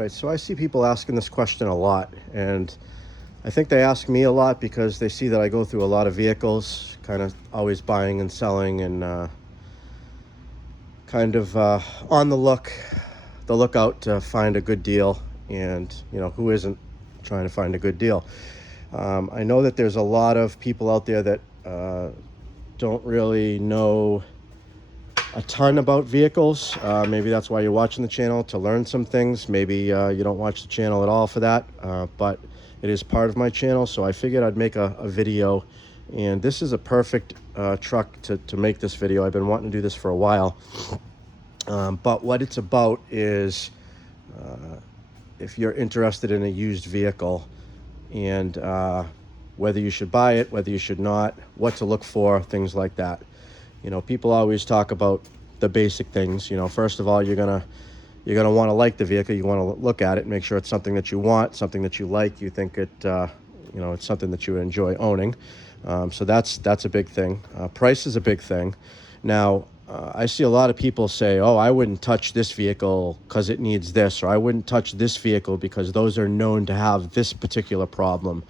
right, so I see people asking this question a lot, and I think they ask me a lot because they see that I go through a lot of vehicles, kind of always buying and selling, and on the lookout to find a good deal. And who isn't trying to find a good deal? I know that there's a lot of people out there that don't really know a ton about vehicles. Maybe that's why you're watching the channel, to learn some things. Maybe you don't watch the channel at all for that, but it is part of my channel, so I figured I'd make a video. And this is a perfect truck to make this video. I've been wanting to do this for a while. But what it's about is if you're interested in a used vehicle, and whether you should buy it, whether you should not, what to look for, things like that. People always talk about the basic things. First of all, you're gonna want to like the vehicle. You want to look at it, make sure it's something that you want, something that you like. You think it's something that you enjoy owning. So that's a big thing. Price is a big thing. Now, I see a lot of people say, "Oh, I wouldn't touch this vehicle because it needs this," or "I wouldn't touch this vehicle because those are known to have this particular problem,"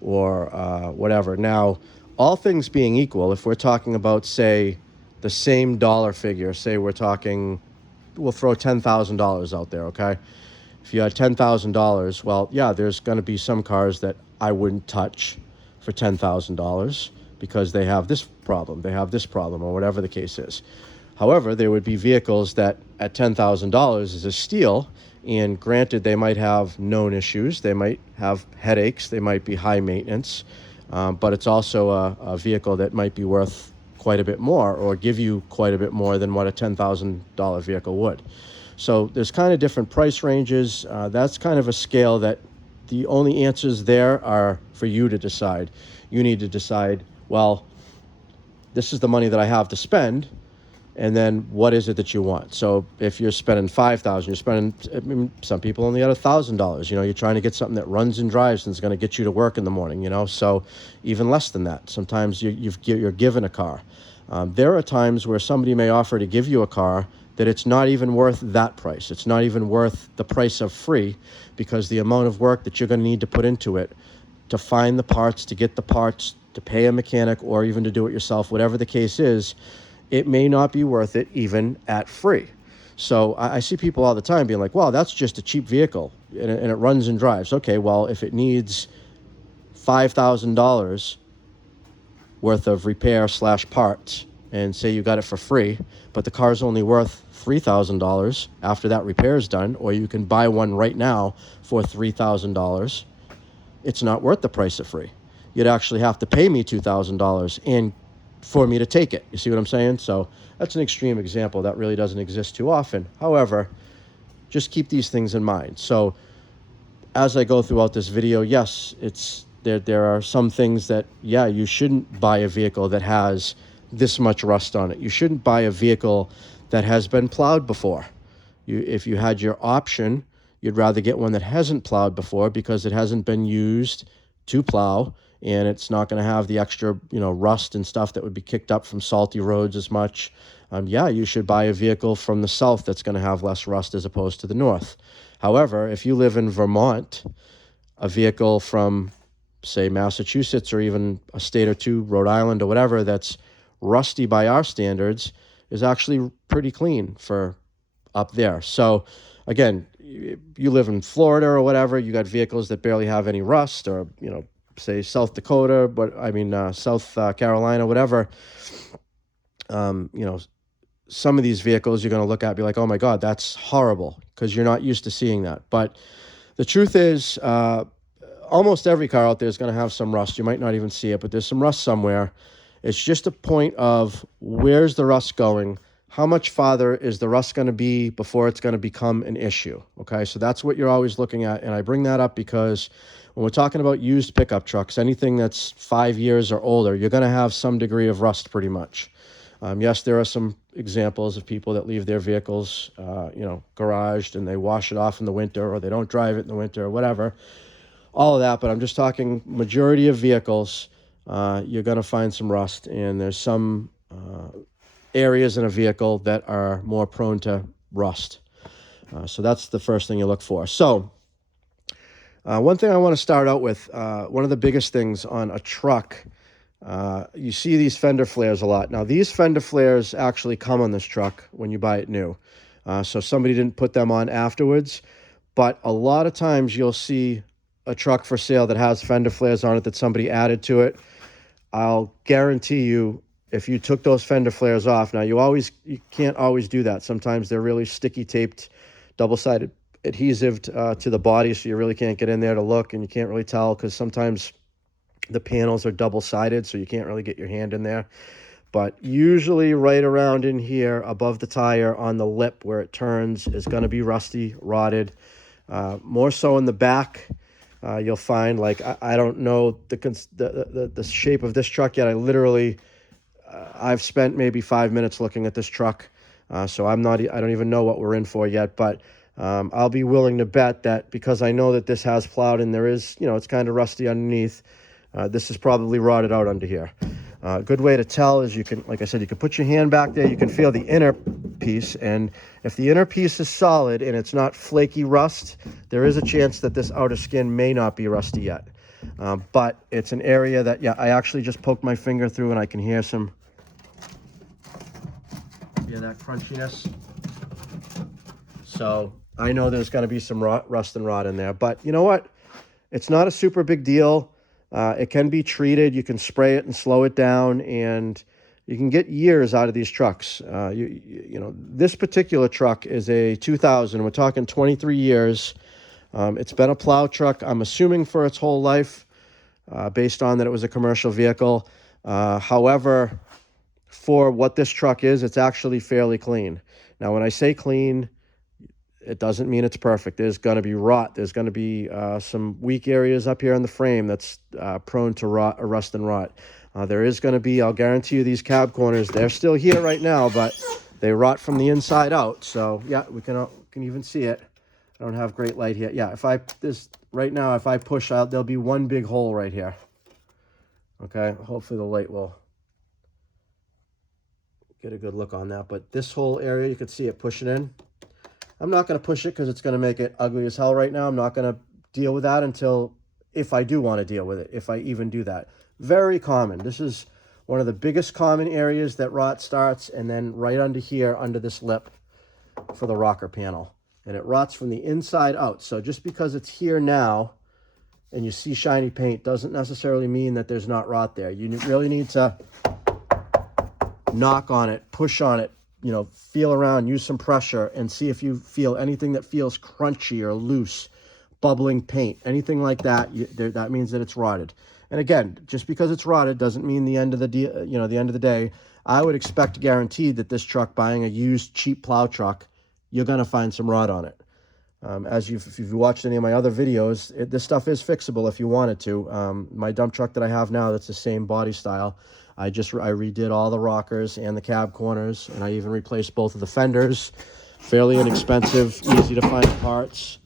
or whatever. Now, all things being equal, if we're talking about, say, the same dollar figure, say we're talking, we'll throw $10,000 out there, okay? If you had $10,000, well, yeah, there's going to be some cars that I wouldn't touch for $10,000 because they have this problem, or whatever the case is. However, there would be vehicles that at $10,000 is a steal, and granted, they might have known issues, they might have headaches, they might be high maintenance, but it's also a vehicle that might be worth quite a bit more, or give you quite a bit more than what a $10,000 vehicle would. So there's kind of different price ranges. That's kind of a scale that the only answers there are for you to decide. You need to decide, well, this is the money that I have to spend, and then what is it that you want? So if you're spending $5,000, you're spending, some people only had $1,000. You're trying to get something that runs and drives and is going to get you to work in the morning. So even less than that. Sometimes you're given a car. There are times where somebody may offer to give you a car that it's not even worth that price. It's not even worth the price of free, because the amount of work that you're going to need to put into it, to find the parts, to get the parts, to pay a mechanic, or even to do it yourself, whatever the case is, it may not be worth it even at free. So I see people all the time being like, well, that's just a cheap vehicle and it runs and drives. Okay, well, if it needs $5,000 worth of repair / parts, and say you got it for free, but the car's only worth $3,000 after that repair is done, or you can buy one right now for $3,000, it's not worth the price of free. You'd actually have to pay me $2,000 and for me to take it. You see what I'm saying? So that's an extreme example that really doesn't exist too often. However, just keep these things in mind. So as I go throughout this video, yes, there are some things that, yeah, you shouldn't buy a vehicle that has this much rust on it. You shouldn't buy a vehicle that has been plowed before. If you had your option, you'd rather get one that hasn't plowed before, because it hasn't been used to plow, and it's not going to have the extra, rust and stuff that would be kicked up from salty roads as much. Yeah, you should buy a vehicle from the south that's going to have less rust as opposed to the north. However, if you live in Vermont, a vehicle from, say, Massachusetts, or even a state or two, Rhode Island or whatever, that's rusty by our standards, is actually pretty clean for up there. So again, you live in Florida or whatever, you got vehicles that barely have any rust, or say South Dakota, South Carolina, whatever. Some of these vehicles you're going to look at and be like, oh my God, that's horrible, because you're not used to seeing that. But the truth is, almost every car out there is going to have some rust. You might not even see it, but there's some rust somewhere. It's just a point of, where's the rust going? How much farther is the rust going to be before it's going to become an issue? Okay, so that's what you're always looking at. And I bring that up because when we're talking about used pickup trucks, anything that's 5 years or older, you're going to have some degree of rust pretty much. Yes, there are some examples of people that leave their vehicles, garaged, and they wash it off in the winter, or they don't drive it in the winter, or whatever. All of that, but I'm just talking majority of vehicles, you're going to find some rust, and there's some areas in a vehicle that are more prone to rust. So that's the first thing you look for. So one thing I want to start out with, one of the biggest things on a truck, you see these fender flares a lot. Now, these fender flares actually come on this truck when you buy it new. So somebody didn't put them on afterwards. But a lot of times you'll see a truck for sale that has fender flares on it that somebody added to it. I'll guarantee you, if you took those fender flares off, now you can't always do that. Sometimes they're really sticky taped, double-sided adhesive to the body, so you really can't get in there to look, and you can't really tell because sometimes the panels are double-sided, so you can't really get your hand in there. But usually right around in here above the tire on the lip where it turns is going to be rusty, rotted. More so in the back, you'll find, like, I don't know the shape of this truck yet. I've spent maybe 5 minutes looking at this truck, so I don't even know what we're in for yet, but I'll be willing to bet that because I know that this has plowed and there is, it's kind of rusty underneath, this is probably rotted out under here. A good way to tell is like I said, you can put your hand back there, you can feel the inner piece, and if the inner piece is solid and it's not flaky rust, there is a chance that this outer skin may not be rusty yet. But it's an area that, I actually just poked my finger through and I can hear that crunchiness. So I know there's going to be some rust and rot in there, but you know what? It's not a super big deal. It can be treated. You can spray it and slow it down, and you can get years out of these trucks. This particular truck is a 2000. We're talking 23 years. It's been a plow truck, I'm assuming, for its whole life, based on that it was a commercial vehicle. However, for what this truck is, it's actually fairly clean. Now, when I say clean, it doesn't mean it's perfect. There's going to be rot. There's going to be some weak areas up here in the frame that's prone to rust and rot. There is going to be, I'll guarantee you, these cab corners, they're still here right now, but they rot from the inside out. So, we can even see it. I don't have great light here. If I push out, there'll be one big hole right here. Okay, hopefully the light will get a good look on that. But this whole area, you can see it pushing in. I'm not going to push it because it's going to make it ugly as hell right now. I'm not going to deal with that until, if I do want to deal with it, if I even do that. Very common. This is one of the biggest common areas that rot starts, and then right under here, under this lip for the rocker panel. And it rots from the inside out. So just because it's here now and you see shiny paint doesn't necessarily mean that there's not rot there. You really need to knock on it, push on it, feel around, use some pressure, and see if you feel anything that feels crunchy or loose, bubbling paint, anything like that. That means that it's rotted. And again, just because it's rotted doesn't mean the end of the day. I would expect guaranteed that this truck, buying a used cheap plow truck, you're going to find some rot on it. If you've watched any of my other videos, this stuff is fixable if you wanted to. My dump truck that I have now, that's the same body style. I redid all the rockers and the cab corners, and I even replaced both of the fenders. Fairly inexpensive, easy to find parts.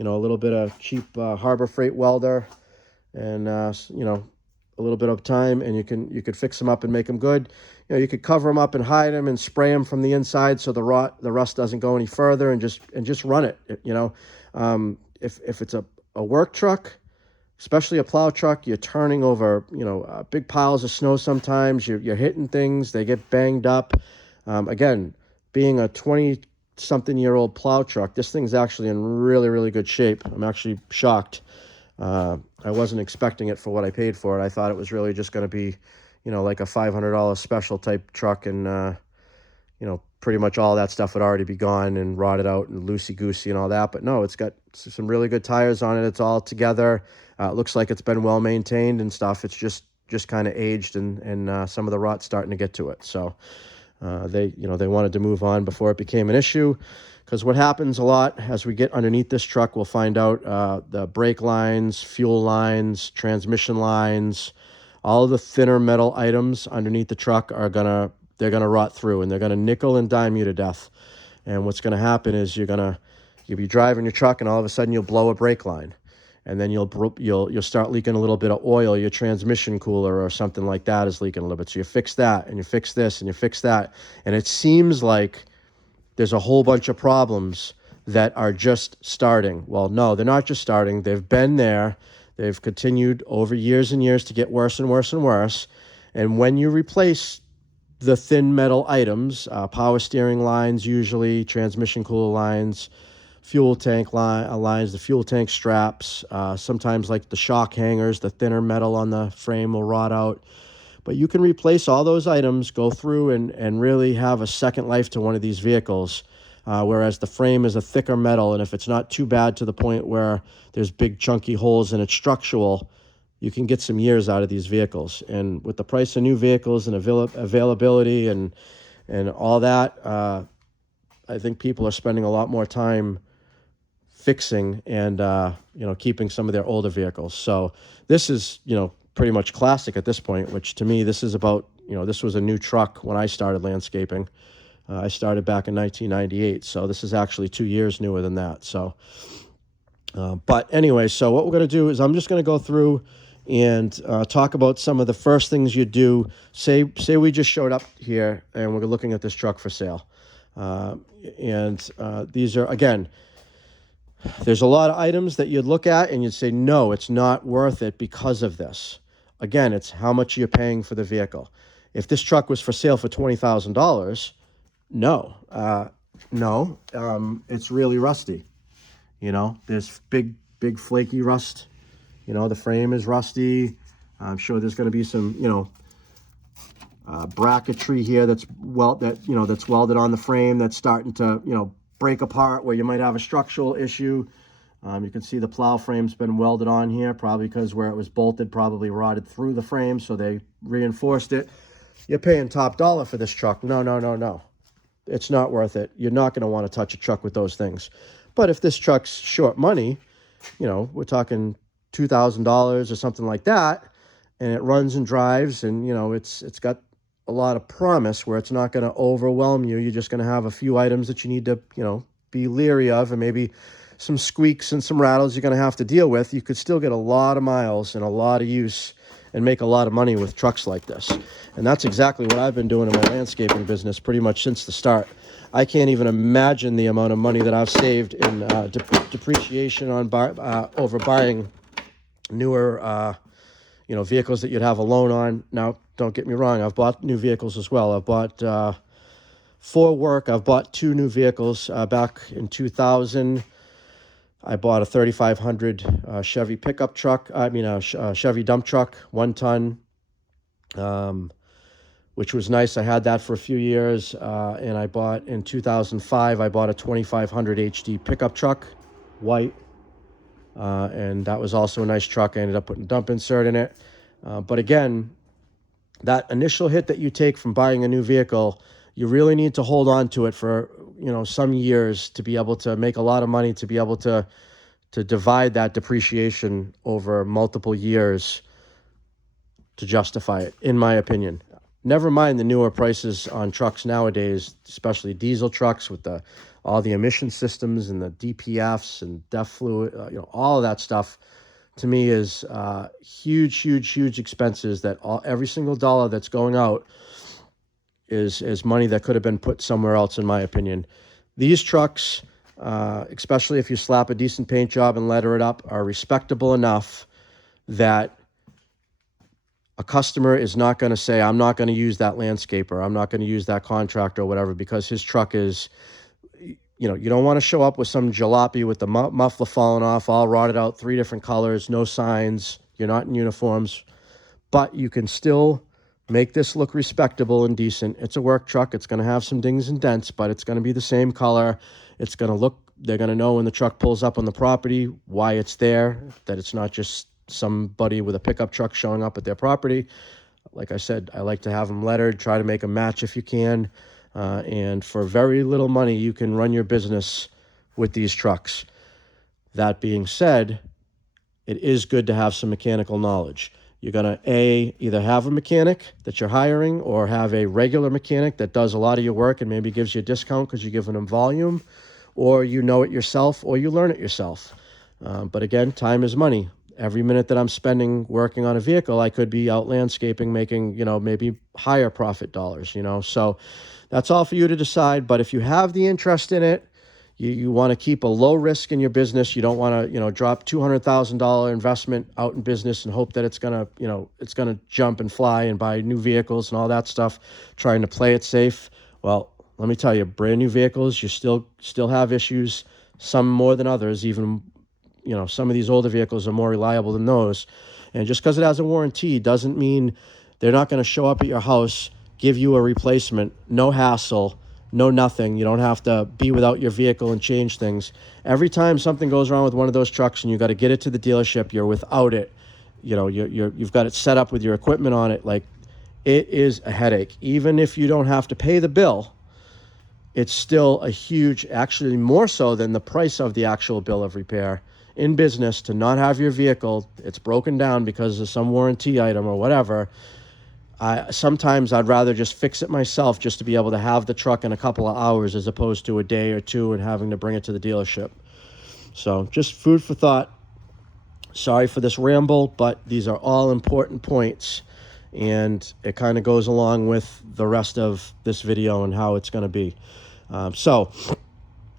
A little bit of cheap Harbor Freight welder, and a little bit of time, and you could fix them up and make them good. You could cover them up and hide them and spray them from the inside so the rust doesn't go any further, and just run it. If it's a work truck, especially a plow truck, you're turning over, big piles of snow sometimes. You're hitting things. They get banged up. Again, being a 20-something-year-old plow truck, this thing's actually in really, really good shape. I'm actually shocked. I wasn't expecting it for what I paid for it. I thought it was really just going to be, like a $500 special type truck, and, pretty much all that stuff would already be gone and rotted out and loosey-goosey and all that. But no, it's got some really good tires on it. It's all together. It looks like it's been well maintained and stuff. It's just kind of aged, and some of the rot's starting to get to it. So they wanted to move on before it became an issue, because what happens a lot as we get underneath this truck, we'll find out the brake lines, fuel lines, transmission lines, all of the thinner metal items underneath the truck they're gonna rot through, and they're gonna nickel and dime you to death. And what's gonna happen is you'll be driving your truck, and all of a sudden you'll blow a brake line, and then you'll start leaking a little bit of oil. Your transmission cooler or something like that is leaking a little bit. So you fix that, and you fix this, and you fix that, and it seems like there's a whole bunch of problems, that are just starting. Well, no, they're not just starting. They've been there. They've continued over years and years to get worse and worse and worse. And when you replace the thin metal items, power steering lines, usually transmission cooler lines, fuel tank lines, the fuel tank straps, sometimes like the shock hangers, the thinner metal on the frame will rot out. But you can replace all those items, go through and really have a second life to one of these vehicles. Whereas the frame is a thicker metal, and if it's not too bad to the point where there's big chunky holes and it's structural, you can get some years out of these vehicles. And with the price of new vehicles and availability and all that, I think people are spending a lot more time fixing and keeping some of their older vehicles. So this is pretty much classic at this point, which to me this is about this was a new truck when I started landscaping. I started back in 1998, so this is actually 2 years newer than that. So, but anyway, so what we're going to do is I'm just going to go through and talk about some of the first things you do. Say we just showed up here and we're looking at this truck for sale, and these are, again, there's a lot of items that you'd look at and you'd say, no, it's not worth it because of this. Again, it's how much you're paying for the vehicle. If this truck was for sale for $20,000, no, it's really rusty. There's big flaky rust. The frame is rusty. I'm sure there's going to be some, bracketry here that's welded on the frame that's starting to, break apart, where you might have a structural issue. You can see the plow frame's been welded on here, probably because where it was bolted probably rotted through the frame, so they reinforced it. You're paying top dollar for this truck. No. It's not worth it. You're not going to want to touch a truck with those things. But if this truck's short money, we're talking $2,000 or something like that, and it runs and drives, and it's got a lot of promise where it's not going to overwhelm you. You're just going to have a few items that you need to be leery of, and maybe some squeaks and some rattles you're going to have to deal with. You could still get a lot of miles and a lot of use and make a lot of money with trucks like this. And that's exactly what I've been doing in my landscaping business pretty much since the start. I can't even imagine the amount of money that I've saved in depreciation on over buying newer vehicles that you'd have a loan on. Now, don't get me wrong, I've bought new vehicles as well. I've bought for work, I've bought 2 new vehicles. Back in 2000, I bought a 3500 Chevy pickup truck. Chevy dump truck, 1 ton, which was nice. I had that for a few years. And I bought, in 2005, I bought a 2500 HD pickup truck, white. And that was also a nice truck. I ended up putting a dump insert in it. But again, that initial hit that you take from buying a new vehicle, you really need to hold on to it for some years to be able to make a lot of money, to be able to divide that depreciation over multiple years to justify it, in my opinion. Never mind the newer prices on trucks nowadays, especially diesel trucks with all the emission systems and the DPFs and DEF fluid, all of that stuff. To me is huge expenses that every single dollar that's going out is money that could have been put somewhere else, in my opinion. These trucks, especially if you slap a decent paint job and letter it up, are respectable enough that a customer is not going to say, I'm not going to use that landscaper, I'm not going to use that contractor or whatever, because his truck is, you don't want to show up with some jalopy with the muffler falling off, all rotted out, 3 different colors, no signs, you're not in uniforms, but you can still make this look respectable and decent. It's a work truck. It's going to have some dings and dents, but it's going to be the same color. It's going to look, they're going to know when the truck pulls up on the property why it's there, that it's not just somebody with a pickup truck showing up at their property. Like I said, I like to have them lettered, try to make them match if you can. And for very little money, you can run your business with these trucks. That being said, it is good to have some mechanical knowledge. You're going to, either have a mechanic that you're hiring or have a regular mechanic that does a lot of your work and maybe gives you a discount because you're giving them volume, or you know it yourself, or you learn it yourself. But again, time is money. Every minute that I'm spending working on a vehicle, I could be out landscaping, making, maybe higher profit dollars, So that's all for you to decide. But if you have the interest in it, You want to keep a low risk in your business. You don't want to, drop $200,000 investment out in business and hope that it's going to, it's going to jump and fly and buy new vehicles and all that stuff, trying to play it safe. Well, let me tell you, brand new vehicles, you still have issues, some more than others. Even, some of these older vehicles are more reliable than those. And just because it has a warranty doesn't mean they're not going to show up at your house, give you a replacement, no hassle, no nothing. You don't have to be without your vehicle and change things. Every time something goes wrong with one of those trucks and you got to get it to the dealership, you're without it. You've got it set up with your equipment on it. Like, it is a headache. Even if you don't have to pay the bill, it's still a huge, actually more so than the price of the actual bill of repair. In business, to not have your vehicle, it's broken down because of some warranty item or whatever. Sometimes I'd rather just fix it myself just to be able to have the truck in a couple of hours as opposed to a day or two and having to bring it to the dealership. So just food for thought. Sorry for this ramble, but these are all important points, and it kind of goes along with the rest of this video and how it's going to be. So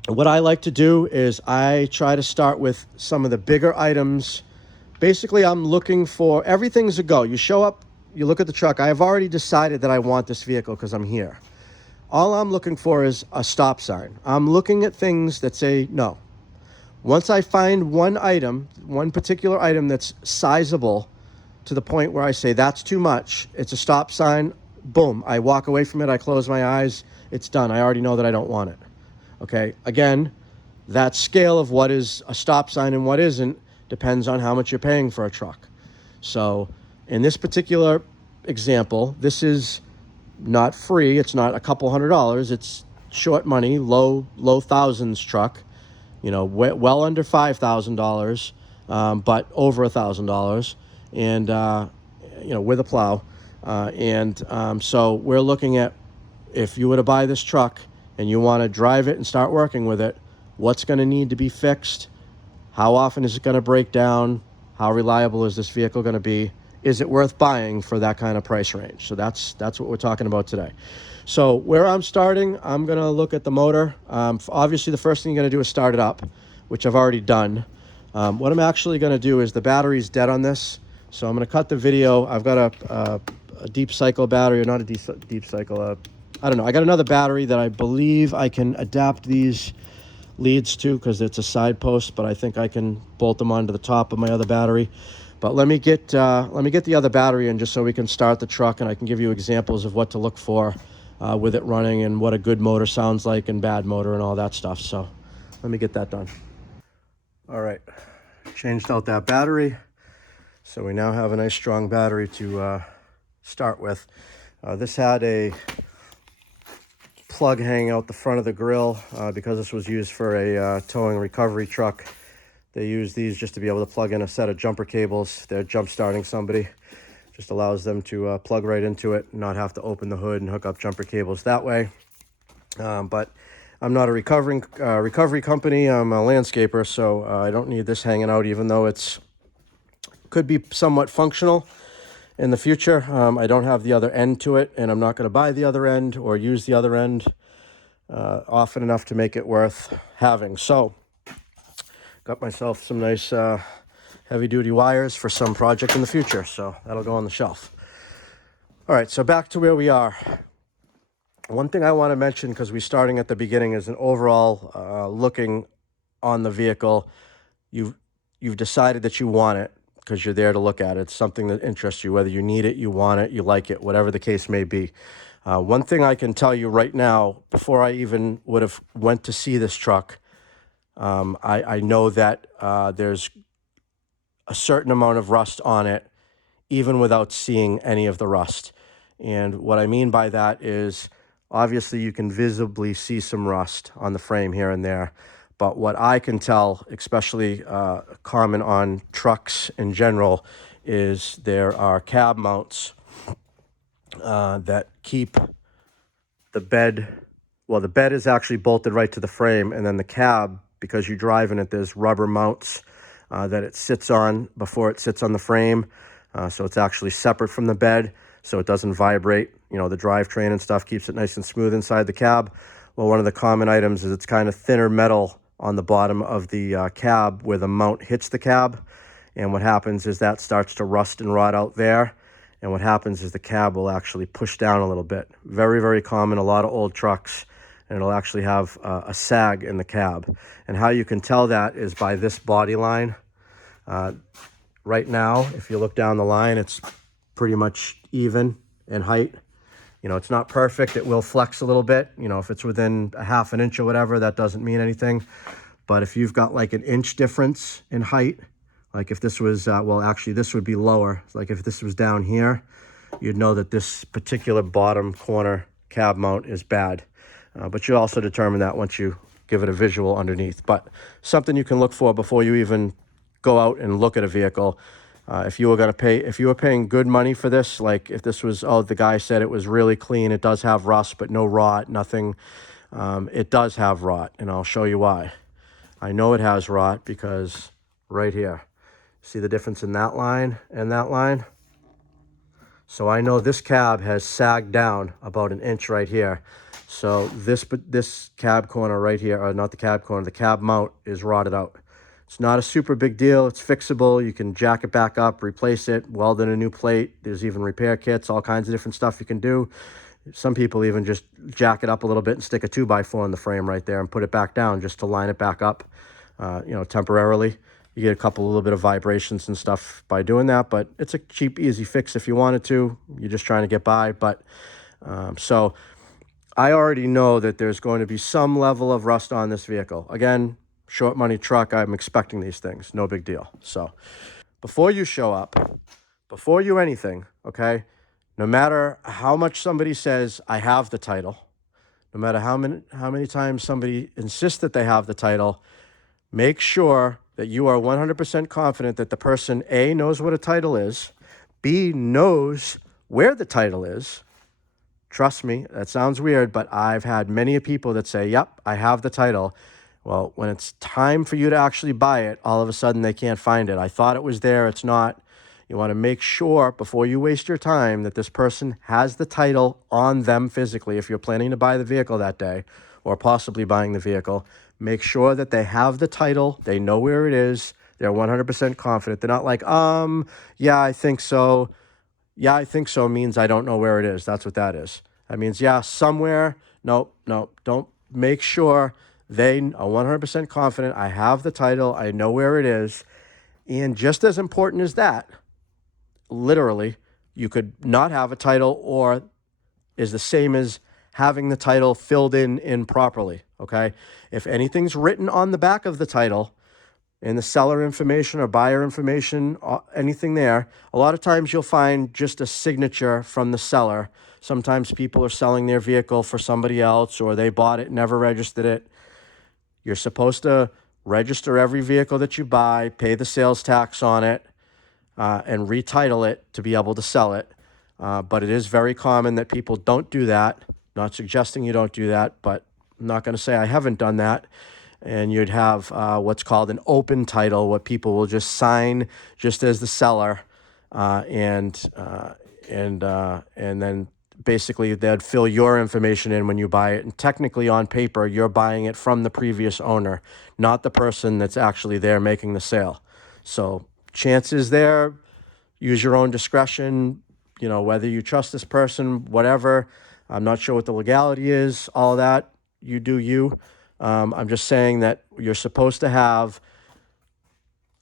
what I like to do is I try to start with some of the bigger items. Basically, I'm looking for, everything's a go. You show up, you look at the truck. I have already decided that I want this vehicle because I'm here. All I'm looking for is a stop sign. I'm looking at things that say no. Once I find one particular item that's sizable to the point where I say that's too much, it's a stop sign, boom, I walk away from it, I close my eyes, it's done. I already know that I don't want it. Okay, again, that scale of what is a stop sign and what isn't depends on how much you're paying for a truck. So in this particular example, this is not free. It's not a couple $100. It's short money, low thousands truck, well under $5,000, but over $1,000, and, with a plow. So we're looking at, if you were to buy this truck and you want to drive it and start working with it, what's going to need to be fixed? How often is it going to break down? How reliable is this vehicle going to be? Is it worth buying for that kind of price range? So that's what we're talking about today. So where I'm starting, I'm going to look at the motor. Obviously, the first thing you're going to do is start it up, which I've already done. What I'm actually going to do is, the battery's dead on this, so I'm going to cut the video. I've got a deep cycle battery, or not a deep cycle. I don't know. I got another battery that I believe I can adapt these leads to because it's a side post, but I think I can bolt them onto the top of my other battery. But let me get the other battery in just so we can start the truck, and I can give you examples of what to look for with it running and what a good motor sounds like and bad motor and all that stuff. So let me get that done. All right, changed out that battery. So we now have a nice strong battery to start with. This had a plug hanging out the front of the grill because this was used for a towing recovery truck. They use these just to be able to plug in a set of jumper cables. They're jump starting somebody. Just allows them to plug right into it and not have to open the hood and hook up jumper cables that way. But I'm not a recovery company. I'm a landscaper, so I don't need this hanging out, even though it's could be somewhat functional in the future. I don't have the other end to it, and I'm not going to buy the other end or use the other end often enough to make it worth having. So got myself some nice heavy-duty wires for some project in the future, so that'll go on the shelf. All right, so back to where we are. One thing I want to mention, because we're starting at the beginning, is an overall looking on the vehicle. You've decided that you want it because you're there to look at it. It's something that interests you, whether you need it, you want it, you like it, whatever the case may be. One thing I can tell you right now, before I even would have went to see this truck, I know that there's a certain amount of rust on it, even without seeing any of the rust. And what I mean by that is, obviously you can visibly see some rust on the frame here and there. But what I can tell, especially common on trucks in general, is there are cab mounts that keep the bed. Well, the bed is actually bolted right to the frame, and then the cab, because you drive in it, there's rubber mounts that it sits on before it sits on the frame. So it's actually separate from the bed, so it doesn't vibrate. The drivetrain and stuff keeps it nice and smooth inside the cab. Well, one of the common items is it's kind of thinner metal on the bottom of the cab where the mount hits the cab. And what happens is that starts to rust and rot out there. And what happens is the cab will actually push down a little bit. Very, very common, a lot of old trucks. And it'll actually have a sag in the cab. And how you can tell that is by this body line. Right now, if you look down the line, it's pretty much even in height. You know, it's not perfect. It will flex a little bit. You know, if it's within a half an inch or whatever, that doesn't mean anything. But if you've got like an inch difference in height, like if this was, well, actually this would be lower. Like if this was down here, you'd know that this particular bottom corner cab mount is bad. But you also determine that once you give it a visual underneath. But something you can look for before you even go out and look at a vehicle. If you were paying good money for this, like if this was, oh, the guy said it was really clean, it does have rust, but no rot, nothing. It does have rot, and I'll show you why. I know it has rot because right here, see the difference in that line and that line? So I know this cab has sagged down about an inch right here. So this cab corner right here, or not the cab corner, the cab mount is rotted out. It's not a super big deal. It's fixable. You can jack it back up, replace it, weld in a new plate. There's even repair kits, all kinds of different stuff you can do. Some people even just jack it up a little bit and stick a 2x4 in the frame right there and put it back down just to line it back up, temporarily. You get a little bit of vibrations and stuff by doing that, but it's a cheap, easy fix if you wanted to. You're just trying to get by. But so I already know that there's going to be some level of rust on this vehicle. Again, short money truck, I'm expecting these things. No big deal. So before you show up, before you anything, okay, no matter how much somebody says, I have the title, no matter how many times somebody insists that they have the title, make sure that you are 100% confident that the person, A, knows what a title is, B, knows where the title is. Trust me, that sounds weird, but I've had many people that say, yep, I have the title. Well, when it's time for you to actually buy it, all of a sudden they can't find it. I thought it was there, it's not. You want to make sure before you waste your time that this person has the title on them physically. If you're planning to buy the vehicle that day or possibly buying the vehicle, make sure that they have the title. They know where it is. They're 100% confident. They're not like, yeah, I think so. Yeah, I think so means I don't know where it is. That's what that is. That means, yeah, somewhere. No, don't. Make sure they are 100% confident. I have the title. I know where it is. And just as important as that, literally, you could not have a title or is the same as having the title filled in improperly, okay? If anything's written on the back of the title, in the seller information or buyer information, anything there, a lot of times you'll find just a signature from the seller. Sometimes people are selling their vehicle for somebody else or they bought it, never registered it. You're supposed to register every vehicle that you buy, pay the sales tax on it, and retitle it to be able to sell it. But it is very common that people don't do that. Not suggesting you don't do that, but I'm not going to say I haven't done that. And you'd have what's called an open title, what people will just sign just as the seller, and then basically they'd fill your information in when you buy it. And technically on paper, you're buying it from the previous owner, not the person that's actually there making the sale. So chances there, use your own discretion, whether you trust this person, whatever. I'm not sure what the legality is, all that. You do you. I'm just saying that you're supposed to have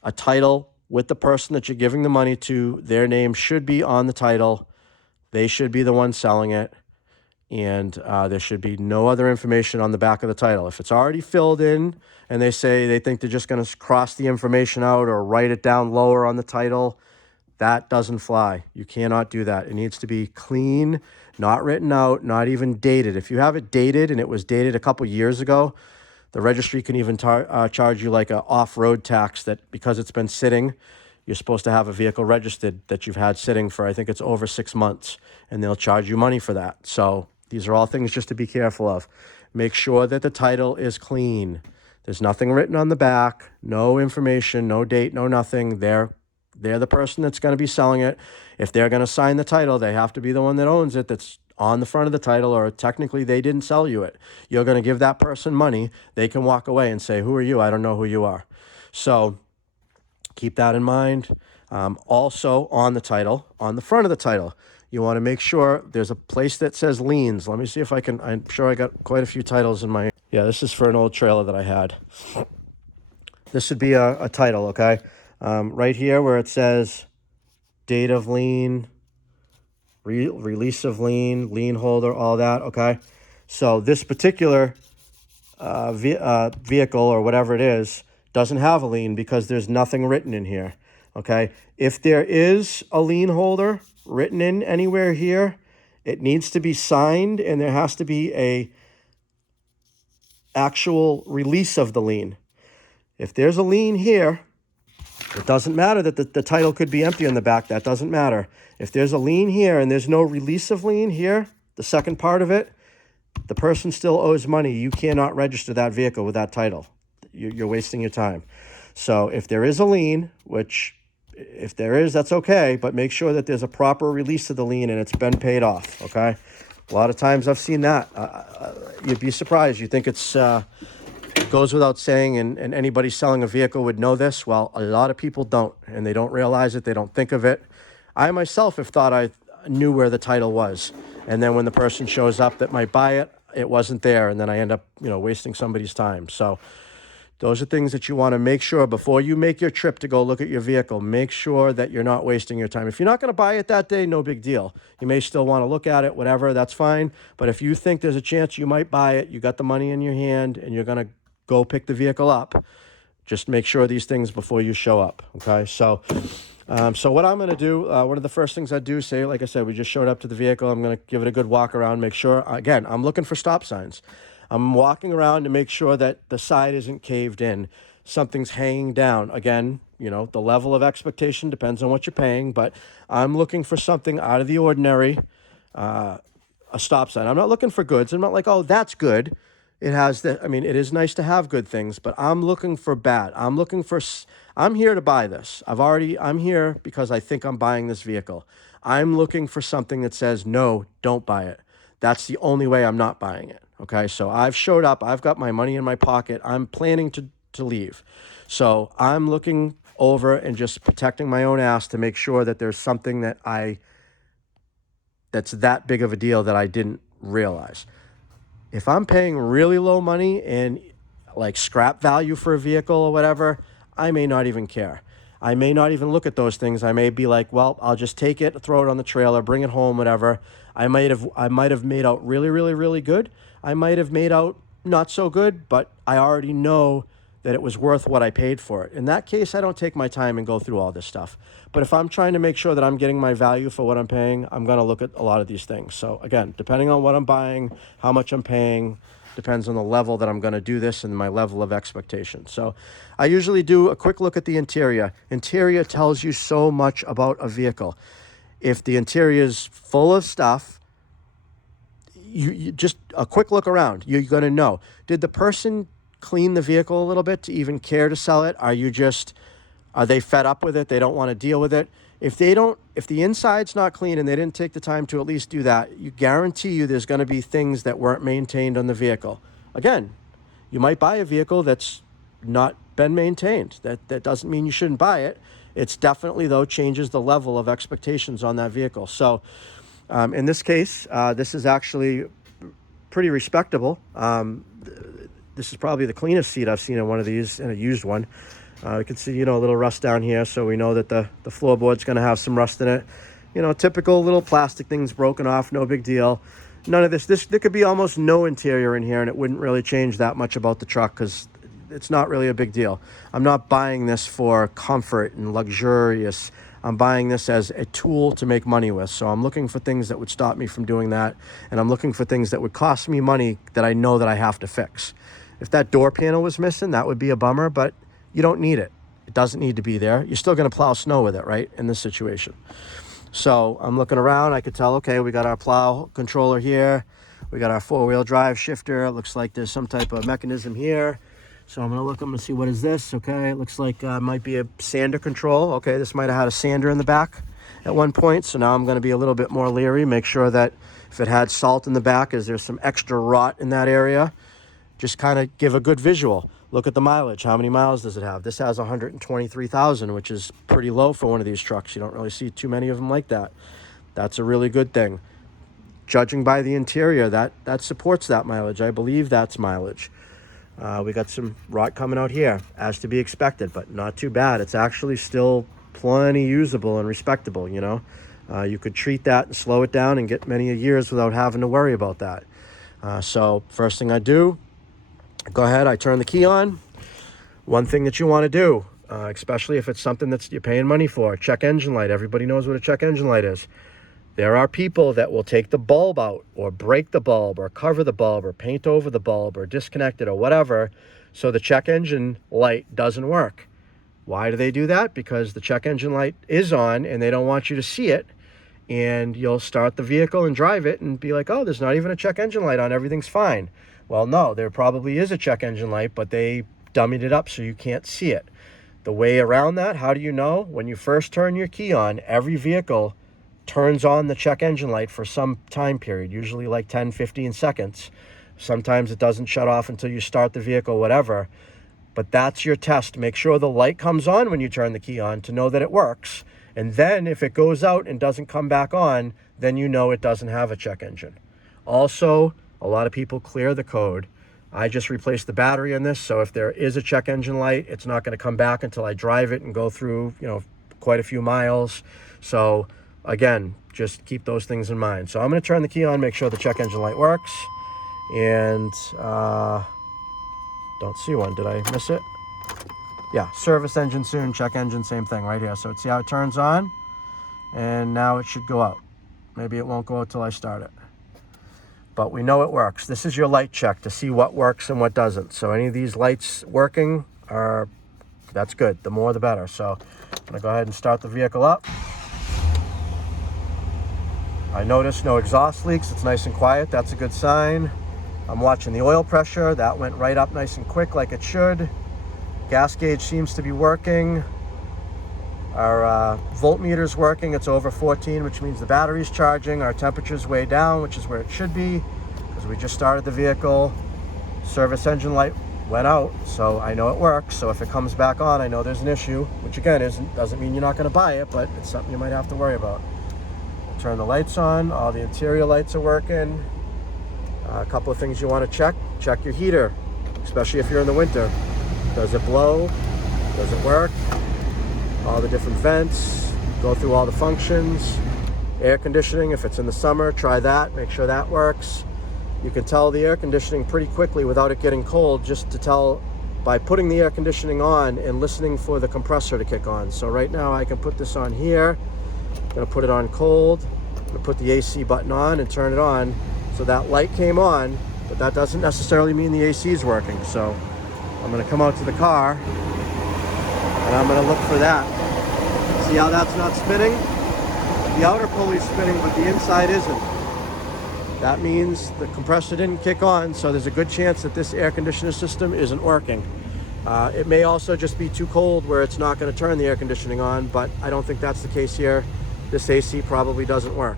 a title with the person that you're giving the money to. Their name should be on the title. They should be the one selling it. And there should be no other information on the back of the title. If it's already filled in and they say they think they're just going to cross the information out or write it down lower on the title, that doesn't fly. You cannot do that. It needs to be clean, not written out, not even dated. If you have it dated and it was dated a couple years ago, the registry can even charge you like an off-road tax that because it's been sitting, you're supposed to have a vehicle registered that you've had sitting for, I think it's over 6 months, and they'll charge you money for that. So these are all things just to be careful of. Make sure that the title is clean. There's nothing written on the back, no information, no date, no nothing. They're the person that's going to be selling it. If they're going to sign the title, they have to be the one that owns it, that's on the front of the title, or technically they didn't sell you it. You're going to give that person money. They can walk away and say, who are you? I don't know who you are. So keep that in mind. Also on the title, on the front of the title, you want to make sure there's a place that says liens. Let me see if I can, I'm sure I got quite a few titles in my, yeah, this is for an old trailer that I had. This would be a title, okay? Right here where it says date of lien, release of lien, lien holder, all that, okay? So this particular vehicle or whatever it is doesn't have a lien because there's nothing written in here, okay? If there is a lien holder written in anywhere here, it needs to be signed, and there has to be a actual release of the lien. If there's a lien here, it doesn't matter that the title could be empty on the back. That doesn't matter. If there's a lien here and there's no release of lien here, the second part of it, the person still owes money. You cannot register that vehicle with that title. You're wasting your time. So if there is a lien, which if there is, that's okay, but make sure that there's a proper release of the lien and it's been paid off, okay? A lot of times I've seen that. You'd be surprised. You think it's goes without saying, and anybody selling a vehicle would know this. Well, a lot of people don't, and they don't realize it. They don't think of it. I myself have thought I knew where the title was, and then when the person shows up that might buy it, it wasn't there, and then I end up, wasting somebody's time. So those are things that you want to make sure before you make your trip to go look at your vehicle. Make sure that you're not wasting your time. If you're not going to buy it that day, no big deal. You may still want to look at it, whatever, that's fine. But if you think there's a chance you might buy it, you got the money in your hand, and you're going to go pick the vehicle up, just make sure these things before you show up, okay? So what I'm going to do, one of the first things I do, say, like I said, we just showed up to the vehicle. I'm going to give it a good walk around, make sure, again, I'm looking for stop signs. I'm walking around to make sure that the side isn't caved in. Something's hanging down. Again, the level of expectation depends on what you're paying, but I'm looking for something out of the ordinary, a stop sign. I'm not looking for goods. I'm not like, oh, that's good. It has that. I mean, it is nice to have good things, but I'm looking for bad. I'm here to buy this. I'm here because I think I'm buying this vehicle. I'm looking for something that says, no, don't buy it. That's the only way I'm not buying it. Okay. So I've showed up, I've got my money in my pocket. I'm planning to leave. So I'm looking over and just protecting my own ass to make sure that there's something that's that big of a deal that I didn't realize. If I'm paying really low money and like scrap value for a vehicle or whatever, I may not even care. I may not even look at those things. I may be like, well, I'll just take it, throw it on the trailer, bring it home, whatever. I might have made out really, really, really good. I might have made out not so good, but I already know that it was worth what I paid for it. In that case, I don't take my time and go through all this stuff. But if I'm trying to make sure that I'm getting my value for what I'm paying, I'm going to look at a lot of these things. So again, depending on what I'm buying, how much I'm paying, depends on the level that I'm going to do this and my level of expectation. So I usually do a quick look at the interior. Interior tells you so much about a vehicle. If the interior is full of stuff, you just a quick look around, you're going to know. Did the person clean the vehicle a little bit to even care to sell it? Are they fed up with it? They don't want to deal with it. If the inside's not clean and they didn't take the time to at least do that, you guarantee you there's going to be things that weren't maintained on the vehicle. Again, you might buy a vehicle that's not been maintained. That doesn't mean you shouldn't buy it. It's definitely, though, changes the level of expectations on that vehicle. So in this case, this is actually pretty respectable. This is probably the cleanest seat I've seen in one of these, in a used one. You can see, a little rust down here, so we know that the floorboard's going to have some rust in it. Typical little plastic things broken off, no big deal. None of this. There could be almost no interior in here, and it wouldn't really change that much about the truck because it's not really a big deal. I'm not buying this for comfort and luxurious. I'm buying this as a tool to make money with. So I'm looking for things that would stop me from doing that, and I'm looking for things that would cost me money that I know that I have to fix. If that door panel was missing, that would be a bummer, but you don't need it. It doesn't need to be there. You're still going to plow snow with it, right, in this situation. So I'm looking around. I could tell, okay, we got our plow controller here. We got our four-wheel drive shifter. It looks like there's some type of mechanism here. So I'm going to see what is this. Okay, it looks like might be a sander control. Okay, this might have had a sander in the back. at one point, so now I'm going to be a little bit more leery. Make sure that if it had salt in the back, is there some extra rot in that area? Just kind of give a good visual. Look at the mileage. How many miles does it have? This has 123,000, which is pretty low for one of these trucks. You don't really see too many of them like that. That's a really good thing. Judging by the interior, that supports that mileage. I believe that's mileage. We got some rot coming out here, as to be expected, but not too bad. It's actually still plenty usable and respectable, you know. You could treat that and slow it down and get many years without having to worry about that. So first thing I do, go ahead, I turn the key on. One thing that you want to do, especially if it's something that you're paying money for, check engine light. Everybody knows what a check engine light is. There are people that will take the bulb out or break the bulb or cover the bulb or paint over the bulb or disconnect it or whatever, so the check engine light doesn't work. Why do they do that? Because the check engine light is on and they don't want you to see it, and you'll start the vehicle and drive it and be like, oh, there's not even a check engine light on, everything's fine. Well, no, there probably is a check engine light, but they dummied it up so you can't see it. The way around that, how do you know? When you first turn your key on, every vehicle turns on the check engine light for some time period, usually like 10, 15 seconds. Sometimes it doesn't shut off until you start the vehicle, whatever. But that's your test. Make sure the light comes on when you turn the key on to know that it works. And then if it goes out and doesn't come back on, then you know it doesn't have a check engine. Also, a lot of people clear the code. I just replaced the battery in this, so if there is a check engine light, it's not going to come back until I drive it and go through, you know, quite a few miles. So again, just keep those things in mind. So I'm going to turn the key on, make sure the check engine light works. And don't see one. Did I miss it? Yeah, service engine soon, check engine, same thing right here. So see how it turns on? And now it should go out. Maybe it won't go out till I start it. But we know it works. This is your light check to see what works and what doesn't. So any of these lights working that's good. The more the better. So I'm going to go ahead and start the vehicle up. I noticed no exhaust leaks. It's nice and quiet. That's a good sign. I'm watching the oil pressure. That went right up nice and quick like it should. Gas gauge seems to be working. Our voltmeter's working. It's over 14, which means the battery's charging. Our temperature's way down, which is where it should be, because we just started the vehicle. Service engine light went out, so I know it works. So if it comes back on, I know there's an issue, which again doesn't mean you're not going to buy it, but it's something you might have to worry about. Turn the lights on. All the interior lights are working. A couple of things you want to check. Check your heater, especially if you're in the winter. Does it blow? Does it work? All the different vents. Go through all the functions. Air conditioning, if it's in the summer, try that. Make sure that works. You can tell the air conditioning pretty quickly without it getting cold, just to tell by putting the air conditioning on and listening for the compressor to kick on. So right now I can put this on here. I'm going to put it on cold. I'm going to put the AC button on and turn it on. So that light came on, but that doesn't necessarily mean the AC is working. So I'm going to come out to the car and I'm going to look for that. See how that's not spinning? The outer pulley's spinning, but the inside isn't. That means the compressor didn't kick on, so there's a good chance that this air conditioner system isn't working. It may also just be too cold where it's not going to turn the air conditioning on, but I don't think that's the case here. This AC probably doesn't work.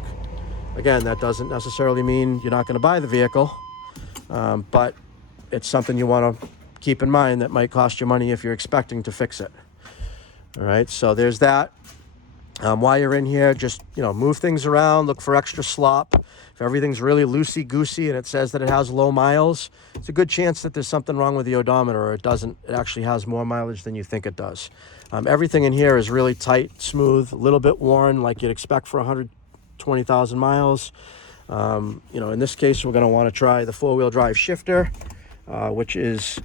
Again, that doesn't necessarily mean you're not going to buy the vehicle, but it's something you want to keep in mind that might cost you money if you're expecting to fix it. All right, so there's that. While you're in here, just move things around, look for extra slop. If everything's really loosey-goosey and it says that it has low miles, it's a good chance that there's something wrong with the odometer, or it doesn't. It actually has more mileage than you think it does. Everything in here is really tight, smooth, a little bit worn like you'd expect for 120,000 miles. In this case, we're going to want to try the four-wheel drive shifter, which is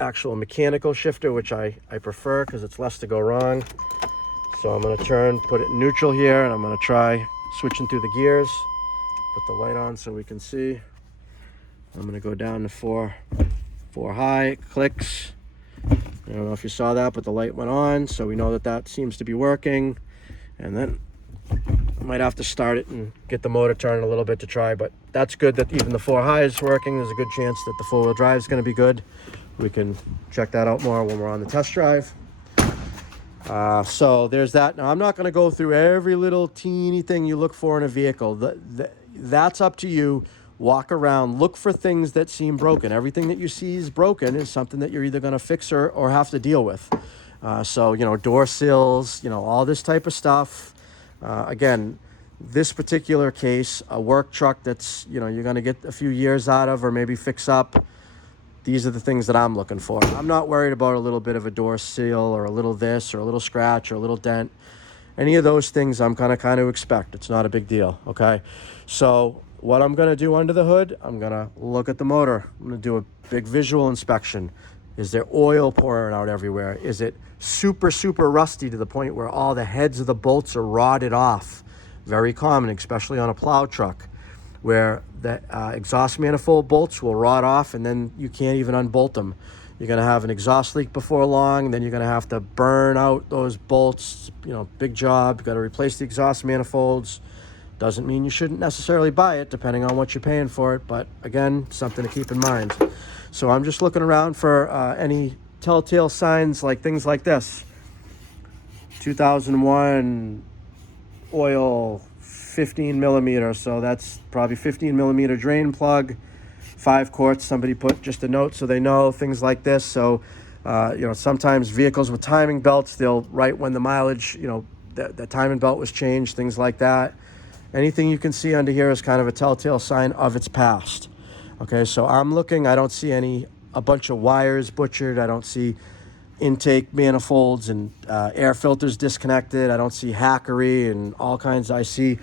actual mechanical shifter, which I prefer because it's less to go wrong. So I'm going to put it in neutral here, and I'm going to try switching through the gears. Put the light on so we can see. I'm going to go down to four high. It clicks. I don't know if you saw that, but the light went on, so we know that seems to be working. And then I might have to start it and get the motor turning a little bit to try, but that's good that even the 4 high is working. There's a good chance that the four-wheel drive is going to be good. We can check that out more when we're on the test drive. So there's that. Now, I'm not going to go through every little teeny thing you look for in a vehicle. That's up to you. Walk around, look for things that seem broken. Everything that you see is broken is something that you're either going to fix or have to deal with. So, door sills, all this type of stuff. Again, this particular case, a work truck that's, you're going to get a few years out of or maybe fix up. These are the things that I'm looking for. I'm not worried about a little bit of a door seal or a little this or a little scratch or a little dent. Any of those things I'm going to kind of expect. It's not a big deal, okay? So what I'm going to do under the hood, I'm going to look at the motor. I'm going to do a big visual inspection. Is there oil pouring out everywhere? Is it super, super rusty to the point where all the heads of the bolts are rotted off? Very common, especially on a plow truck, where the exhaust manifold bolts will rot off and then you can't even unbolt them. You're going to have an exhaust leak before long, then you're going to have to burn out those bolts. Big job. You've got to replace the exhaust manifolds. Doesn't mean you shouldn't necessarily buy it, depending on what you're paying for it, but again, something to keep in mind. So I'm just looking around for any telltale signs, like things like this. 2001 oil, 15 millimeter, so that's probably 15 millimeter drain plug, 5 quarts. Somebody put just a note so they know, things like this. So sometimes vehicles with timing belts, they'll write when the mileage, the timing belt was changed, things like that. Anything you can see under here is kind of a telltale sign of its past. Okay, so I'm looking, I don't see a bunch of wires butchered. I don't see intake manifolds and air filters disconnected. I don't see hackery and all kinds. I see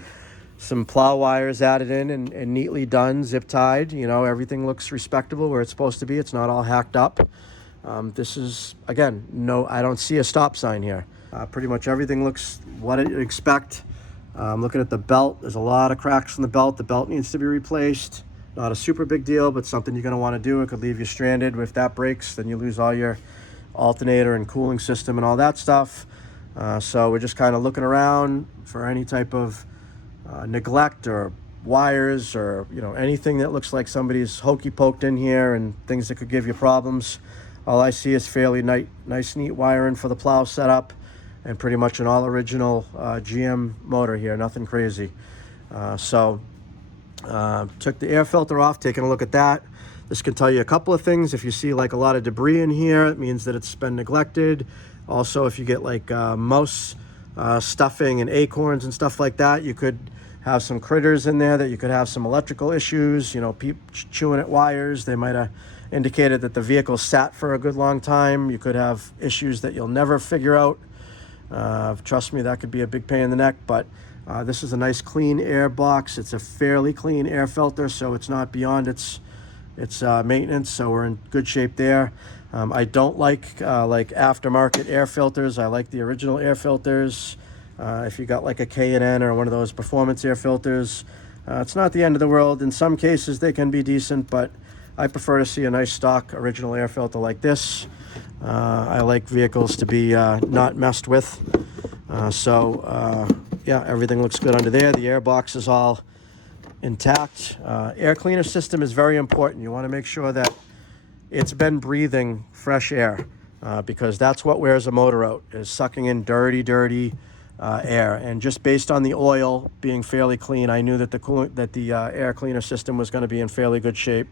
some plow wires added in and neatly done, zip tied. Everything looks respectable where it's supposed to be. It's not all hacked up. This is, again, I don't see a stop sign here. Pretty much everything looks what you'd expect. Looking at the belt, there's a lot of cracks in the belt. The belt needs to be replaced. Not a super big deal, but something you're going to want to do. It could leave you stranded. If that breaks, then you lose all your alternator and cooling system and all that stuff. So we're just kind of looking around for any type of neglect or wires or anything that looks like somebody's hokey poked in here and things that could give you problems. All I see is fairly nice, neat wiring for the plow setup, and pretty much an all original GM motor here, nothing crazy. So took the air filter off, taking a look at that. This can tell you a couple of things. If you see like a lot of debris in here, it means that it's been neglected. Also, if you get like mouse stuffing and acorns and stuff like that, you could have some critters in there that you could have some electrical issues, chewing at wires. They might have indicated that the vehicle sat for a good long time. You could have issues that you'll never figure out. Trust me, that could be a big pain in the neck, but this is a nice clean air box. It's a fairly clean air filter, so it's not beyond its maintenance, so we're in good shape there. I don't like aftermarket air filters. I like the original air filters. If you got like a K&N or one of those performance air filters, it's not the end of the world. In some cases they can be decent, but I prefer to see a nice stock original air filter like this. I like vehicles to be not messed with. Yeah, everything looks good under there. The air box is all intact. Air cleaner system is very important. You want to make sure that it's been breathing fresh air, because that's what wears a motor out, is sucking in dirty air. And just based on the oil being fairly clean, I knew that the air cleaner system was going to be in fairly good shape,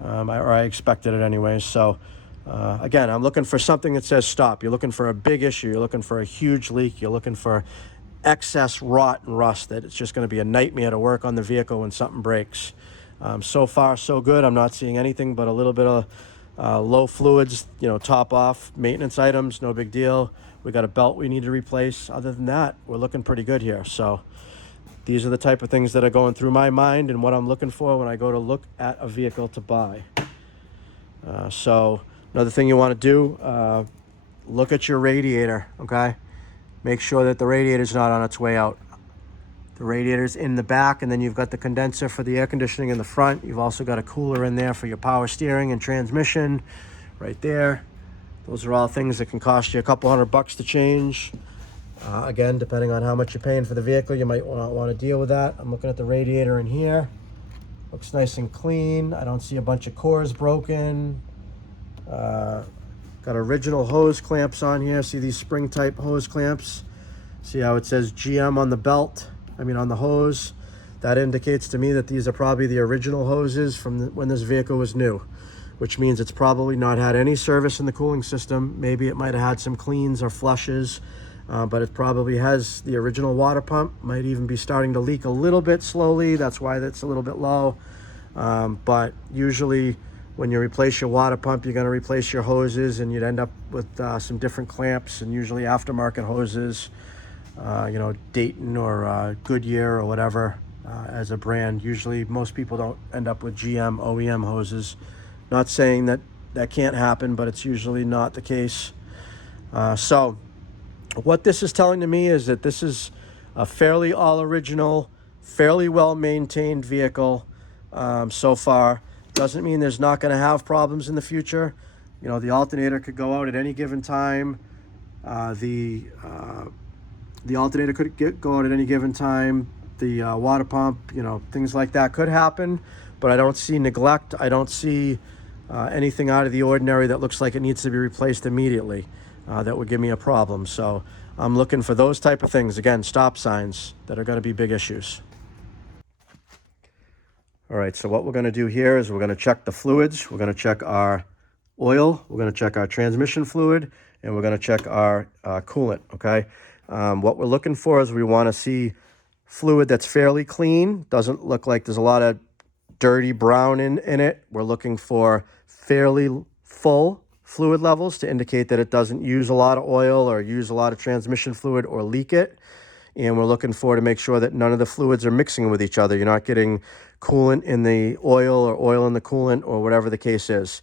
or I expected it anyway. So again, I'm looking for something that says stop. You're looking for a big issue. You're looking for a huge leak. You're looking for excess rot and rust that it's just going to be a nightmare to work on the vehicle when something breaks. So far so good. I'm not seeing anything but a little bit of low fluids, top off maintenance items, no big deal. We got a belt we need to replace. Other than that, we're looking pretty good here. So these are the type of things that are going through my mind and what I'm looking for when I go to look at a vehicle to buy. So another thing you want to do, look at your radiator, okay? Make sure that the radiator's not on its way out. The radiator's in the back, and then you've got the condenser for the air conditioning in the front. You've also got a cooler in there for your power steering and transmission right there. Those are all things that can cost you a couple $100 to change. Again, depending on how much you're paying for the vehicle, you might want to deal with that. I'm looking at the radiator in here. Looks nice and clean. I don't see a bunch of cores broken. Got original hose clamps on here. See these spring type hose clamps? See how it says GM on the belt? On the hose. That indicates to me that these are probably the original hoses from when this vehicle was new, which means it's probably not had any service in the cooling system. Maybe it might have had some cleans or flushes, but it probably has the original water pump. Might even be starting to leak a little bit slowly. That's why that's a little bit low. But usually when you replace your water pump, you're going to replace your hoses, and you'd end up with some different clamps, and usually aftermarket hoses, Dayton or Goodyear or whatever as a brand. Usually most people don't end up with GM OEM hoses. Not saying that that can't happen, but it's usually not the case. So what this is telling to me is that this is a fairly all original, fairly well maintained vehicle so far. Doesn't mean there's not going to have problems in the future. The alternator could go out at any given time. The alternator could go out at any given time. The water pump, things like that could happen, but I don't see neglect. I don't see anything out of the ordinary that looks like it needs to be replaced immediately. That would give me a problem. So I'm looking for those type of things. Again, stop signs that are going to be big issues. All right, so what we're going to do here is we're going to check the fluids. We're going to check our oil. We're going to check our transmission fluid, and we're going to check our coolant, okay? What we're looking for is we want to see fluid that's fairly clean. Doesn't look like there's a lot of dirty brown in it. We're looking for fairly full fluid levels to indicate that it doesn't use a lot of oil or use a lot of transmission fluid or leak it. And we're looking for to make sure that none of the fluids are mixing with each other. You're not getting coolant in the oil or oil in the coolant or whatever the case is.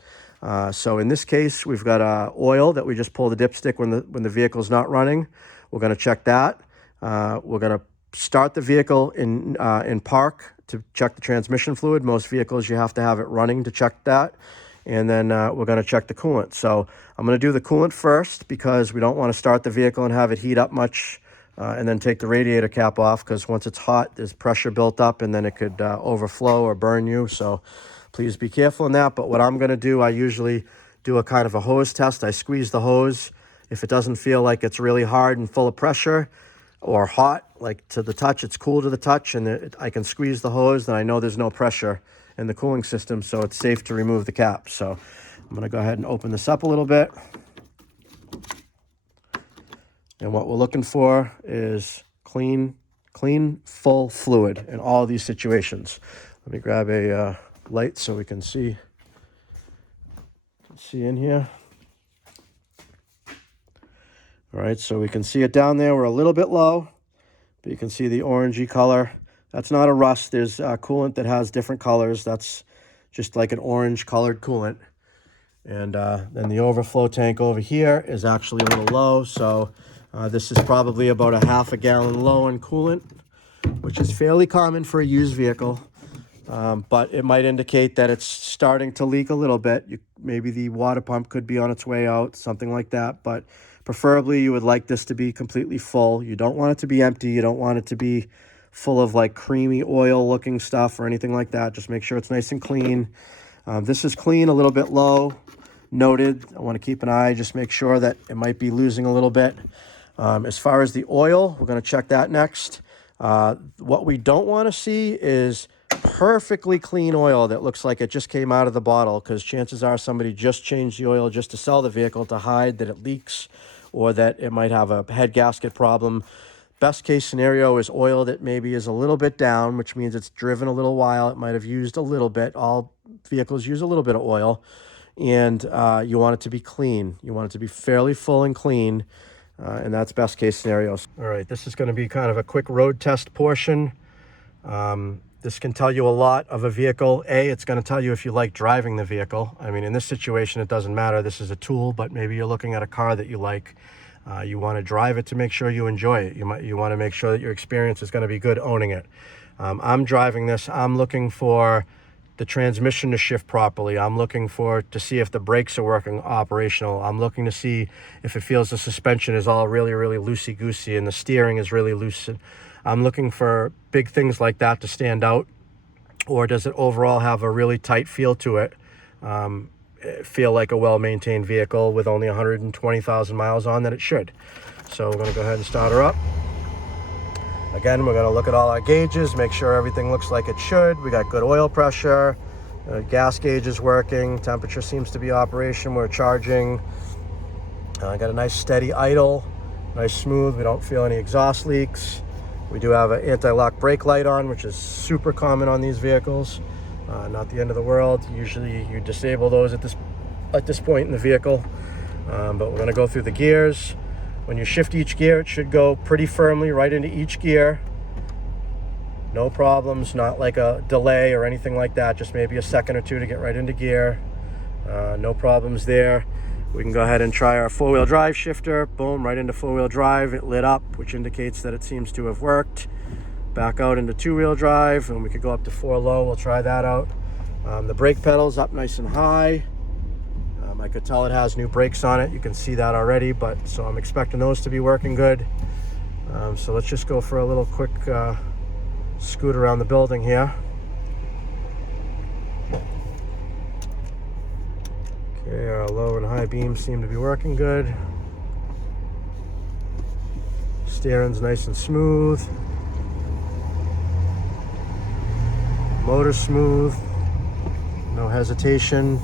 So in this case, we've got oil that we just pull the dipstick when the vehicle's not running. We're going to check that. We're going to start the vehicle in park to check the transmission fluid. Most vehicles, you have to have it running to check that. And then we're going to check the coolant. So I'm going to do the coolant first because we don't want to start the vehicle and have it heat up much and then take the radiator cap off, because once it's hot, there's pressure built up and then it could overflow or burn you. So please be careful in that. But what I'm going to do, I usually do a kind of a hose test. I squeeze the hose. If it doesn't feel like it's really hard and full of pressure or hot, like to the touch, it's cool to the touch, and I can squeeze the hose, then I know there's no pressure in the cooling system, so it's safe to remove the cap. So I'm going to go ahead and open this up a little bit. And what we're looking for is clean, full fluid in all of these situations. Let me grab a light so we can see in here. All right, so we can see it down there. We're a little bit low, but you can see the orangey color. That's not a rust. There's coolant that has different colors. That's just like an orange colored coolant. And then the overflow tank over here is actually a little low. So this is probably about a half a gallon low in coolant, which is fairly common for a used vehicle. But it might indicate that it's starting to leak a little bit. Maybe the water pump could be on its way out, something like that. But preferably you would like this to be completely full. You don't want it to be empty. You don't want it to be full of like creamy oil looking stuff or anything like that. Just make sure it's nice and clean. This is clean, a little bit low. Noted. I want to keep an eye, just make sure that it might be losing a little bit. As far as the oil, we're going to check that next. What we don't want to see is perfectly clean oil that looks like it just came out of the bottle, because chances are somebody just changed the oil just to sell the vehicle to hide that it leaks or that it might have a head gasket problem. Best case scenario is oil that maybe is a little bit down, which means it's driven a little while. It might have used a little bit. All vehicles use a little bit of oil. And you want it to be clean. You want it to be fairly full and clean. And that's best case scenarios. All right, this is going to be kind of a quick road test portion. This can tell you a lot of a vehicle. It's going to tell you if you like driving the vehicle. I mean, in this situation, it doesn't matter. This is a tool, but maybe you're looking at a car that you like. You want to drive it to make sure you enjoy it. You want to make sure that your experience is going to be good owning it. I'm driving this. I'm looking for the transmission to shift properly. I'm looking to see if the brakes are working operational. I'm looking to see if it feels the suspension is all really, really loosey-goosey and the steering is really loose. I'm looking for big things like that to stand out. Or does it overall have a really tight feel to it? feel like a well-maintained vehicle with only 120,000 miles on that it should. So we're going to go ahead and start her up. Again, we're going to look at all our gauges, make sure everything looks like it should. We got good oil pressure, gas gauge is working, temperature seems to be operation, we're charging. Got a nice steady idle, nice smooth, we don't feel any exhaust leaks. We do have an anti-lock brake light on, which is super common on these vehicles. Not the end of the world. Usually you disable those at this point in the vehicle. But we're going to go through the gears. When you shift each gear, it should go pretty firmly right into each gear. No problems, not like a delay or anything like that, just maybe a second or two to get right into gear. No problems there. We can go ahead and try our four-wheel drive shifter. Boom, right into four-wheel drive. It lit up, which indicates that it seems to have worked. Back out into two-wheel drive, and we could go up to 4 low. We'll try that out. The brake pedal's up nice and high. I could tell it has new brakes on it. You can see that already, but so I'm expecting those to be working good. So let's just go for a little quick scoot around the building here. Okay, our low and high beams seem to be working good. Steering's nice and smooth. Motor smooth. No hesitation.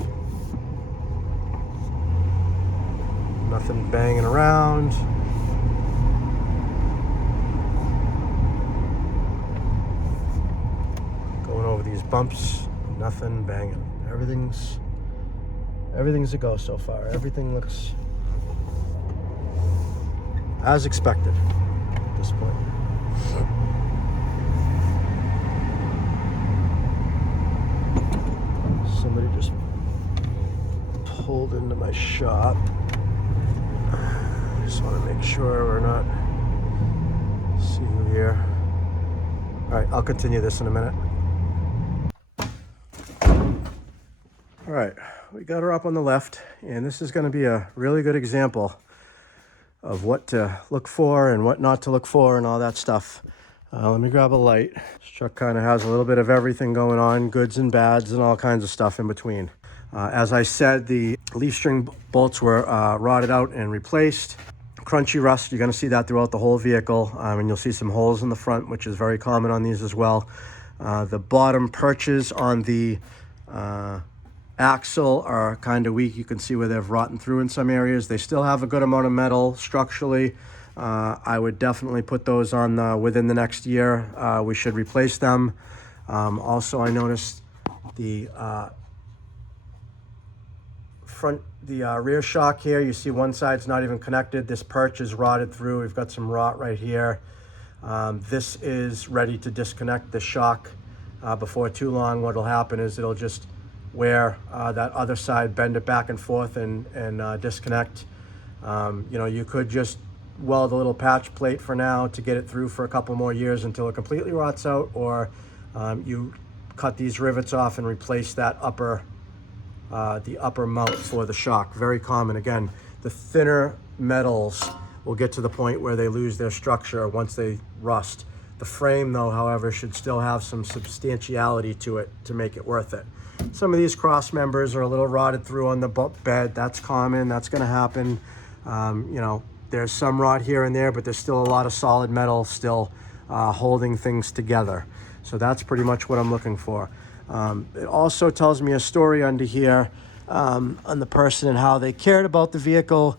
Nothing banging around. Going over these bumps, nothing banging. Everything's a go so far. Everything looks as expected at this point. Somebody just pulled into my shop. Just want to make sure we're not. See who here. All right, I'll continue this in a minute. All right, we got her up on the left, and this is going to be a really good example of what to look for and what not to look for and all that stuff. Let me grab a light. This truck kind of has a little bit of everything going on, goods and bads and all kinds of stuff in between. As I said, the leaf string bolts were rotted out and replaced. Crunchy rust, you're going to see that throughout the whole vehicle, and you'll see some holes in the front, which is very common on these as well. The bottom perches on the axle are kind of weak. You can see where they've rotten through in some areas. They still have a good amount of metal structurally. I would definitely put those on within the next year. We should replace them. Also, I noticed the rear shock here. You see one side's not even connected. This perch is rotted through. We've got some rot right here. This is ready to disconnect the shock before too long. What'll happen is it'll just wear that other side, bend it back and forth and disconnect. You could just weld a little patch plate for now to get it through for a couple more years until it completely rots out, or you cut these rivets off and replace that the upper mount for the shock. Very common. Again, the thinner metals will get to the point where they lose their structure once they rust. The frame, though, however, should still have some substantiality to it to make it worth it. Some of these cross members are a little rotted through on the bed. That's common. That's going to happen. There's some rot here and there, but there's still a lot of solid metal still holding things together. So that's pretty much what I'm looking for. It also tells me a story under here on the person and how they cared about the vehicle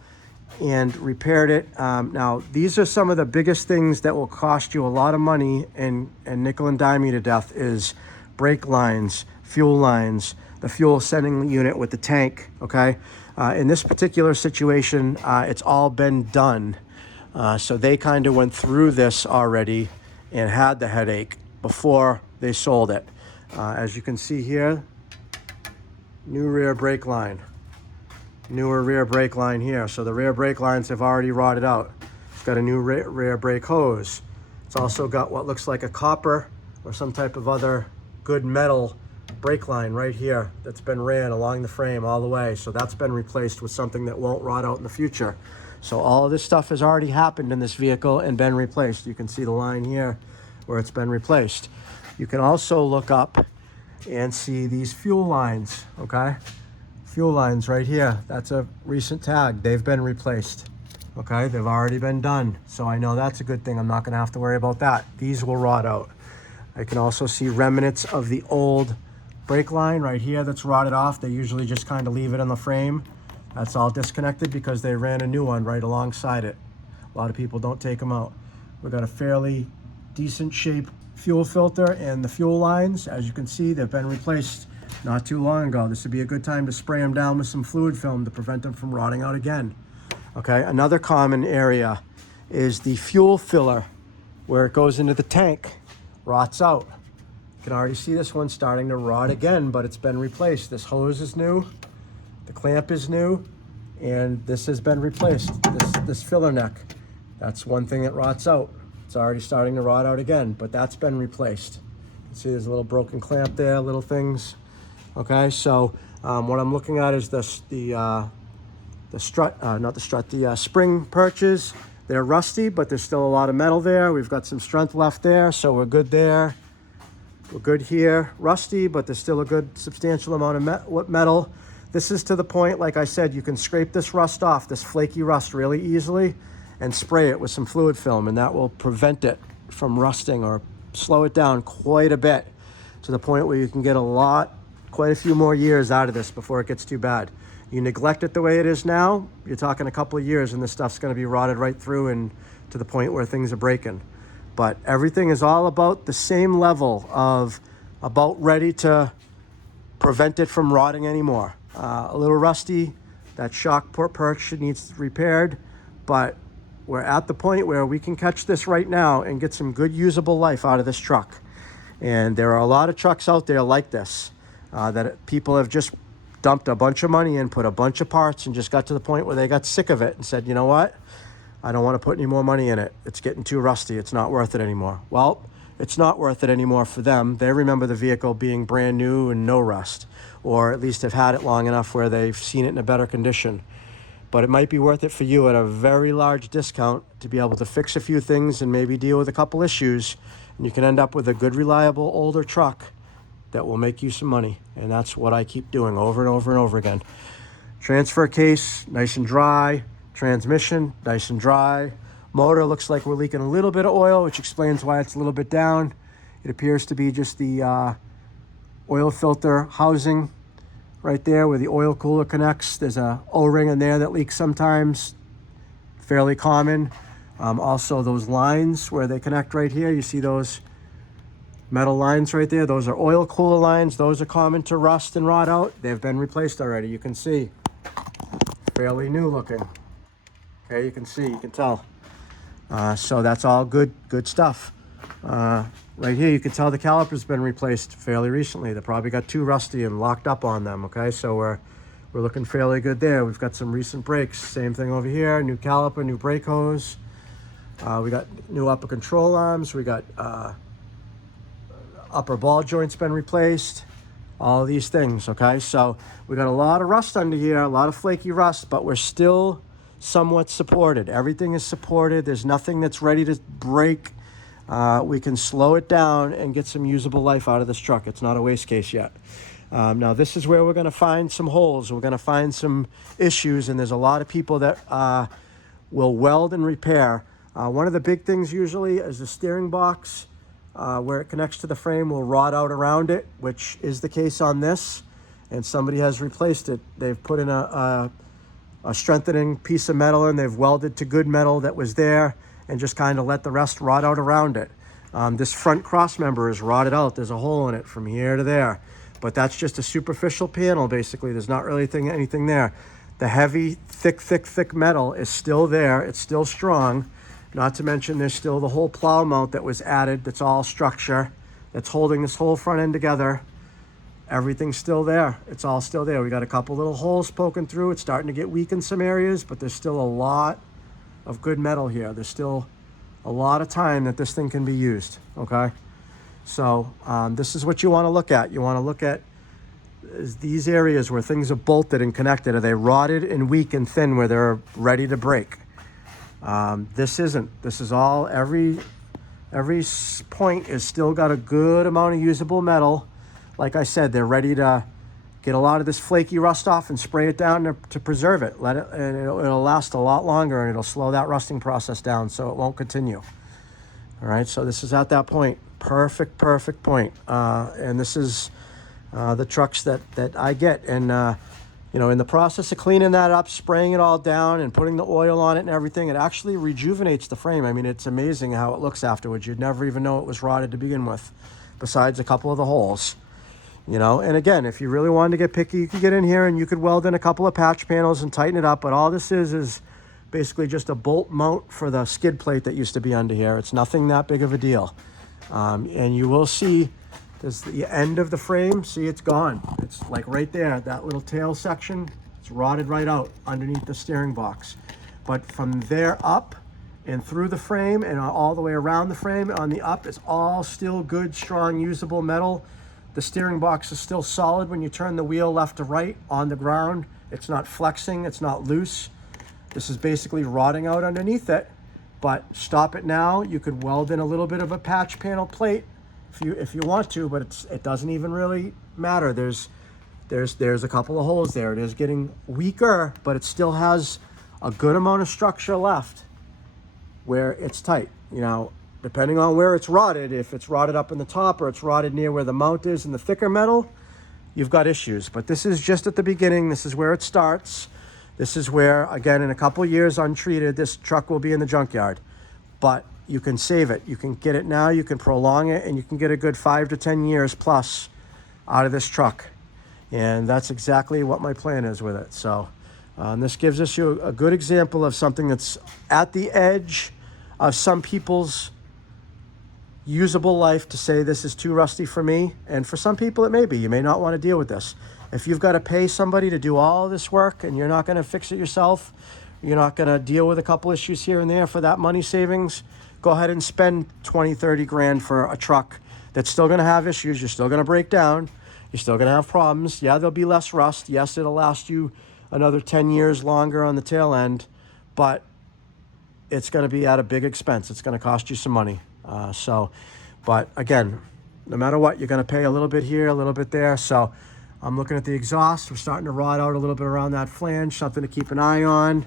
and repaired it. Now, these are some of the biggest things that will cost you a lot of money and nickel and dime you to death is brake lines, fuel lines, the fuel sending unit with the tank, okay? In this particular situation, it's all been done. So they kind of went through this already and had the headache before they sold it. As you can see here, new rear brake line, newer rear brake line here. So the rear brake lines have already rotted out. It's got a new rear brake hose. It's also got what looks like a copper or some type of other good metal brake line right here that's been ran along the frame all the way. So that's been replaced with something that won't rot out in the future. So all of this stuff has already happened in this vehicle and been replaced. You can see the line here where it's been replaced. You can also look up and see these fuel lines, okay? fuel lines right here. That's a recent tag. They've been replaced. Okay, they've already been done. So I know that's a good thing. I'm not gonna have to worry about that. These will rot out. I can also see remnants of the old brake line right here that's rotted off. They usually just kind of leave it in the frame. That's all disconnected because they ran a new one right alongside it. A lot of people don't take them out. We've got a fairly decent shape fuel filter, and the fuel lines, as you can see, they've been replaced not too long ago. This would be a good time to spray them down with some fluid film to prevent them from rotting out again. Okay, another common area is the fuel filler where it goes into the tank, rots out. You can already see this one starting to rot again, but it's been replaced. This hose is new, the clamp is new, and this has been replaced, this filler neck. That's one thing that rots out. It's already starting to rot out again, but that's been replaced. You can see there's a little broken clamp there, little things. Okay, so what I'm looking at is the spring perches. They're rusty, but there's still a lot of metal there. We've got some strength left there, so we're good there. We're good here. Rusty, but there's still a good substantial amount of metal. This is to the point, like I said, you can scrape this rust off, this flaky rust, really easily, and spray it with some fluid film, and that will prevent it from rusting or slow it down quite a bit, to the point where you can get quite a few more years out of this before it gets too bad. You neglect it the way it is now, you're talking a couple of years and this stuff's going to be rotted right through and to the point where things are breaking. But everything is all about the same level of about ready to prevent it from rotting anymore. A little rusty, that shock perch needs repaired, but we're at the point where we can catch this right now and get some good usable life out of this truck. And there are a lot of trucks out there like this that people have just dumped a bunch of money in, put a bunch of parts, and just got to the point where they got sick of it and said, you know what? I don't want to put any more money in it. It's getting too rusty. It's not worth it anymore. Well, it's not worth it anymore for them. They remember the vehicle being brand new and no rust, or at least have had it long enough where they've seen it in a better condition. But it might be worth it for you at a very large discount to be able to fix a few things and maybe deal with a couple issues, and you can end up with a good, reliable, older truck that will make you some money. And that's what I keep doing over and over and over again. Transfer case, nice and dry. Transmission, nice and dry. Motor looks like we're leaking a little bit of oil, which explains why it's a little bit down. It appears to be just the oil filter housing right there where the oil cooler connects. There's a O-ring in there that leaks sometimes, fairly common. Also those lines where they connect right here, you see those metal lines right there, those are oil cooler lines. Those are common to rust and rot out. They've been replaced already. You can see, fairly new looking. Okay, you can see, you can tell. So that's all good stuff. Right here, you can tell the caliper's been replaced fairly recently. They probably got too rusty and locked up on them. Okay, so we're looking fairly good there. We've got some recent brakes. Same thing over here. New caliper, new brake hose. We got new upper control arms. We got upper ball joints been replaced. All of these things. Okay, so we got a lot of rust under here, a lot of flaky rust, but we're still somewhat supported. Everything is supported. There's nothing that's ready to break. We can slow it down and get some usable life out of this truck. It's not a waste case yet. Now this is where we're going to find some holes. We're going to find some issues, and there's a lot of people that will weld and repair. One of the big things usually is the steering box where it connects to the frame will rot out around it, which is the case on this, and somebody has replaced it. They've put in a strengthening piece of metal and they've welded to good metal that was there and just kind of let the rest rot out around it. This front cross member is rotted out. There's a hole in it from here to there, but that's just a superficial panel. Basically, there's not really anything there. The heavy, thick metal is still there. It's still strong. Not to mention there's still the whole plow mount that was added. That's all structure that's holding this whole front end together. Everything's still there. It's all still there. We got a couple little holes poking through. It's starting to get weak in some areas, but there's still a lot of good metal here. There's still a lot of time that this thing can be used. Okay, so this is what you want to look at. You want to look at these areas where things are bolted and connected. Are they rotted and weak and thin where they're ready to break? This isn't. This is all, every point is still got a good amount of usable metal. Like I said, they're ready to get a lot of this flaky rust off and spray it down to preserve it. Let it, and it'll last a lot longer, and it'll slow that rusting process down so it won't continue. All right, so this is at that point. Perfect point. And this is the trucks that I get. And, in the process of cleaning that up, spraying it all down and putting the oil on it and everything, it actually rejuvenates the frame. I mean, it's amazing how it looks afterwards. You'd never even know it was rotted to begin with, besides a couple of the holes. And again, if you really wanted to get picky, you could get in here and you could weld in a couple of patch panels and tighten it up. But all this is basically just a bolt mount for the skid plate that used to be under here. It's nothing that big of a deal. And you will see there's the end of the frame. See, it's gone. It's like right there, that little tail section, it's rotted right out underneath the steering box. But from there up and through the frame and all the way around the frame on the up, it's all still good, strong, usable metal. The steering box is still solid when you turn the wheel left to right on the ground. It's not flexing, it's not loose. This is basically rotting out underneath it. But stop it now. You could weld in a little bit of a patch panel plate if you want to, but it doesn't even really matter. There's a couple of holes there. It is getting weaker, but it still has a good amount of structure left where it's tight. Depending on where it's rotted, if it's rotted up in the top or it's rotted near where the mount is in the thicker metal, you've got issues. But this is just at the beginning. This is where it starts. This is where, again, in a couple of years untreated, this truck will be in the junkyard. But you can save it. You can get it now, you can prolong it, and you can get a good 5 to 10 years plus out of this truck. And that's exactly what my plan is with it. So this gives us a good example of something that's at the edge of some people's usable life to say this is too rusty for me. And for some people it may be. You may not want to deal with this. If you've got to pay somebody to do all this work and you're not going to fix it yourself, you're not going to deal with a couple issues here and there for that money savings, go ahead and spend 20, 30 grand for a truck that's still going to have issues. You're still going to break down. You're still going to have problems. Yeah, there'll be less rust. Yes, it'll last you another 10 years longer on the tail end, but it's going to be at a big expense. It's going to cost you some money. But again, no matter what, you're going to pay a little bit here, a little bit there. So I'm looking at the exhaust. We're starting to rot out a little bit around that flange, something to keep an eye on,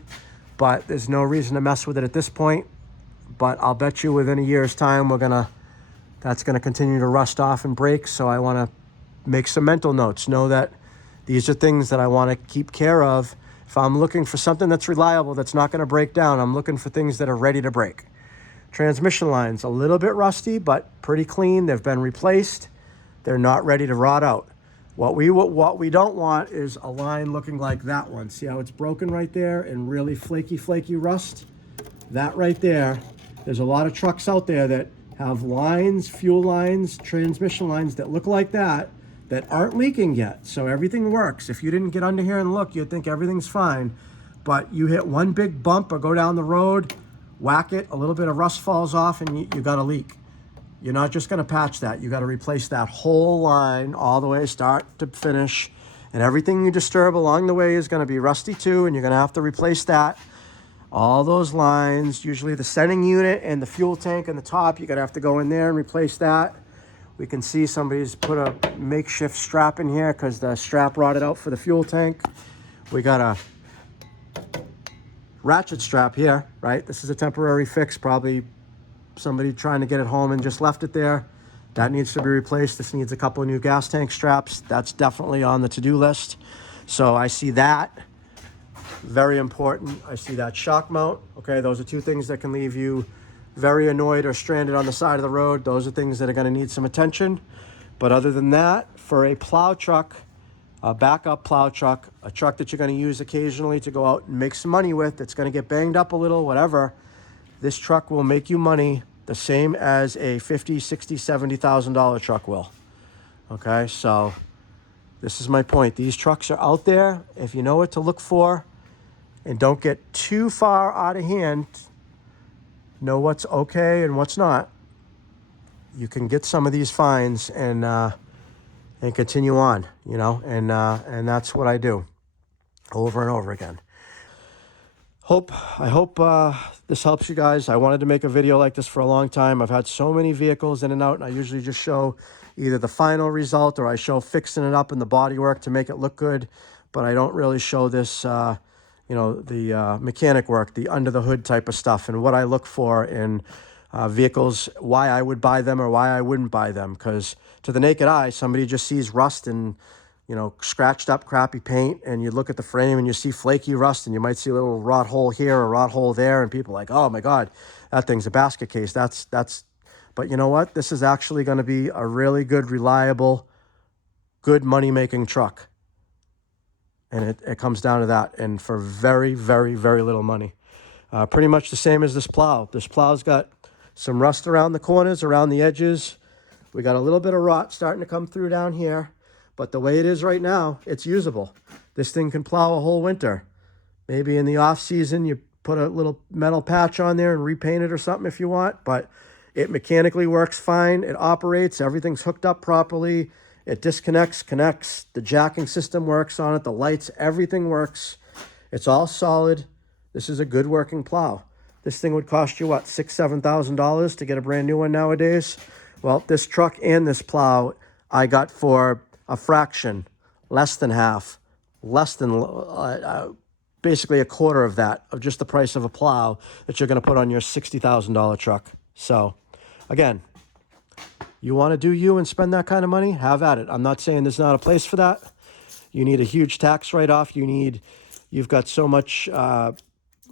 but there's no reason to mess with it at this point. But I'll bet you within a year's time, that's gonna continue to rust off and break. So I wanna make some mental notes. Know that these are things that I wanna keep care of. If I'm looking for something that's reliable, that's not gonna break down, I'm looking for things that are ready to break. Transmission lines, a little bit rusty, but pretty clean. They've been replaced. They're not ready to rot out. What we don't want is a line looking like that one. See how it's broken right there and really flaky rust? That right there. There's a lot of trucks out there that have lines, fuel lines, transmission lines that look like that aren't leaking yet. So everything works. If you didn't get under here and look, you'd think everything's fine. But you hit one big bump or go down the road, whack it, a little bit of rust falls off and you got a leak. You're not just gonna patch that. You gotta replace that whole line all the way, start to finish. And everything you disturb along the way is gonna be rusty too, and you're gonna have to replace that. All those lines, usually the sending unit and the fuel tank on the top, you're gonna have to go in there and replace that. We can see somebody's put a makeshift strap in here because the strap rotted out for the fuel tank. We got a ratchet strap here, right? This is a temporary fix, probably somebody trying to get it home and just left it there. That needs to be replaced. This needs a couple of new gas tank straps. That's definitely on the to-do list. So I see that. Very important. I see that shock mount. Okay, those are two things that can leave you very annoyed or stranded on the side of the road. Those are things that are going to need some attention. But other than that, for a plow truck, a backup plow truck, a truck that you're going to use occasionally to go out and make some money with, it's going to get banged up a little, whatever, this truck will make you money the same as a $50,000, $60,000, $70,000 truck will. Okay, so this is my point. These trucks are out there. If you know what to look for and don't get too far out of hand, know what's okay and what's not, you can get some of these finds and continue on, and that's what I do over and over again. I hope this helps you guys. I wanted to make a video like this for a long time. I've had so many vehicles in and out, and I usually just show either the final result or I show fixing it up in the bodywork to make it look good. But I don't really show this, you know, the mechanic work, the under the hood type of stuff, and what I look for in vehicles, why I would buy them or why I wouldn't buy them. Because to the naked eye, somebody just sees rust and, you know, scratched up crappy paint, and you look at the frame and you see flaky rust, and you might see a little rot hole here or rot hole there, and people are like, oh my God, that thing's a basket case. But you know what? This is actually going to be a really good, reliable, good money-making truck. And it comes down to that, and for very, very, very little money. Pretty much the same as this plow. This plow's got some rust around the corners, around the edges. We got a little bit of rot starting to come through down here. But the way it is right now, it's usable. This thing can plow a whole winter. Maybe in the off season, you put a little metal patch on there and repaint it or something if you want. But it mechanically works fine. It operates. Everything's hooked up properly. It disconnects, connects. The jacking system works on it. The lights, everything works. It's all solid. This is a good working plow. This thing would cost you, what, $6,000, $7,000 to get a brand new one nowadays? Well, this truck and this plow I got for a fraction, less than half, less than basically a quarter of that, of just the price of a plow that you're going to put on your $60,000 truck. So, again, you want to do you and spend that kind of money? Have at it. I'm not saying there's not a place for that. You need a huge tax write-off. You've got so much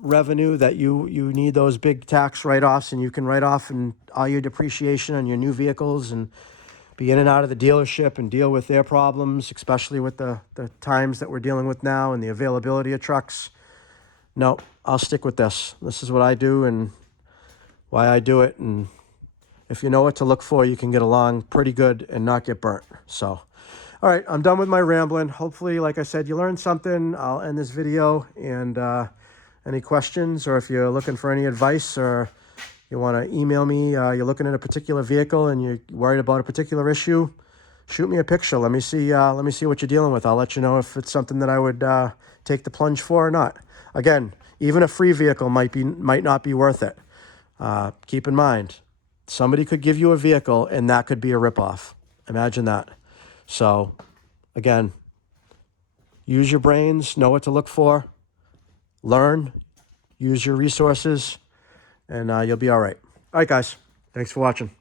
revenue that you need those big tax write-offs, and you can write off and all your depreciation on your new vehicles and be in and out of the dealership and deal with their problems, especially with the times that we're dealing with now and the availability of trucks. No, I'll stick with this. This is what I do and why I do it. And if you know what to look for, you can get along pretty good and not get burnt. So, all right, I'm done with my rambling. Hopefully, like I said, you learned something. I'll end this video. And any questions, or if you're looking for any advice, or you want to email me, you're looking at a particular vehicle and you're worried about a particular issue, shoot me a picture. Let me see what you're dealing with. I'll let you know if it's something that I would take the plunge for or not. Again, even a free vehicle might not be worth it. Keep in mind, somebody could give you a vehicle and that could be a ripoff. Imagine that. So, again, use your brains, know what to look for, learn, use your resources, and you'll be all right. All right, guys. Thanks for watching.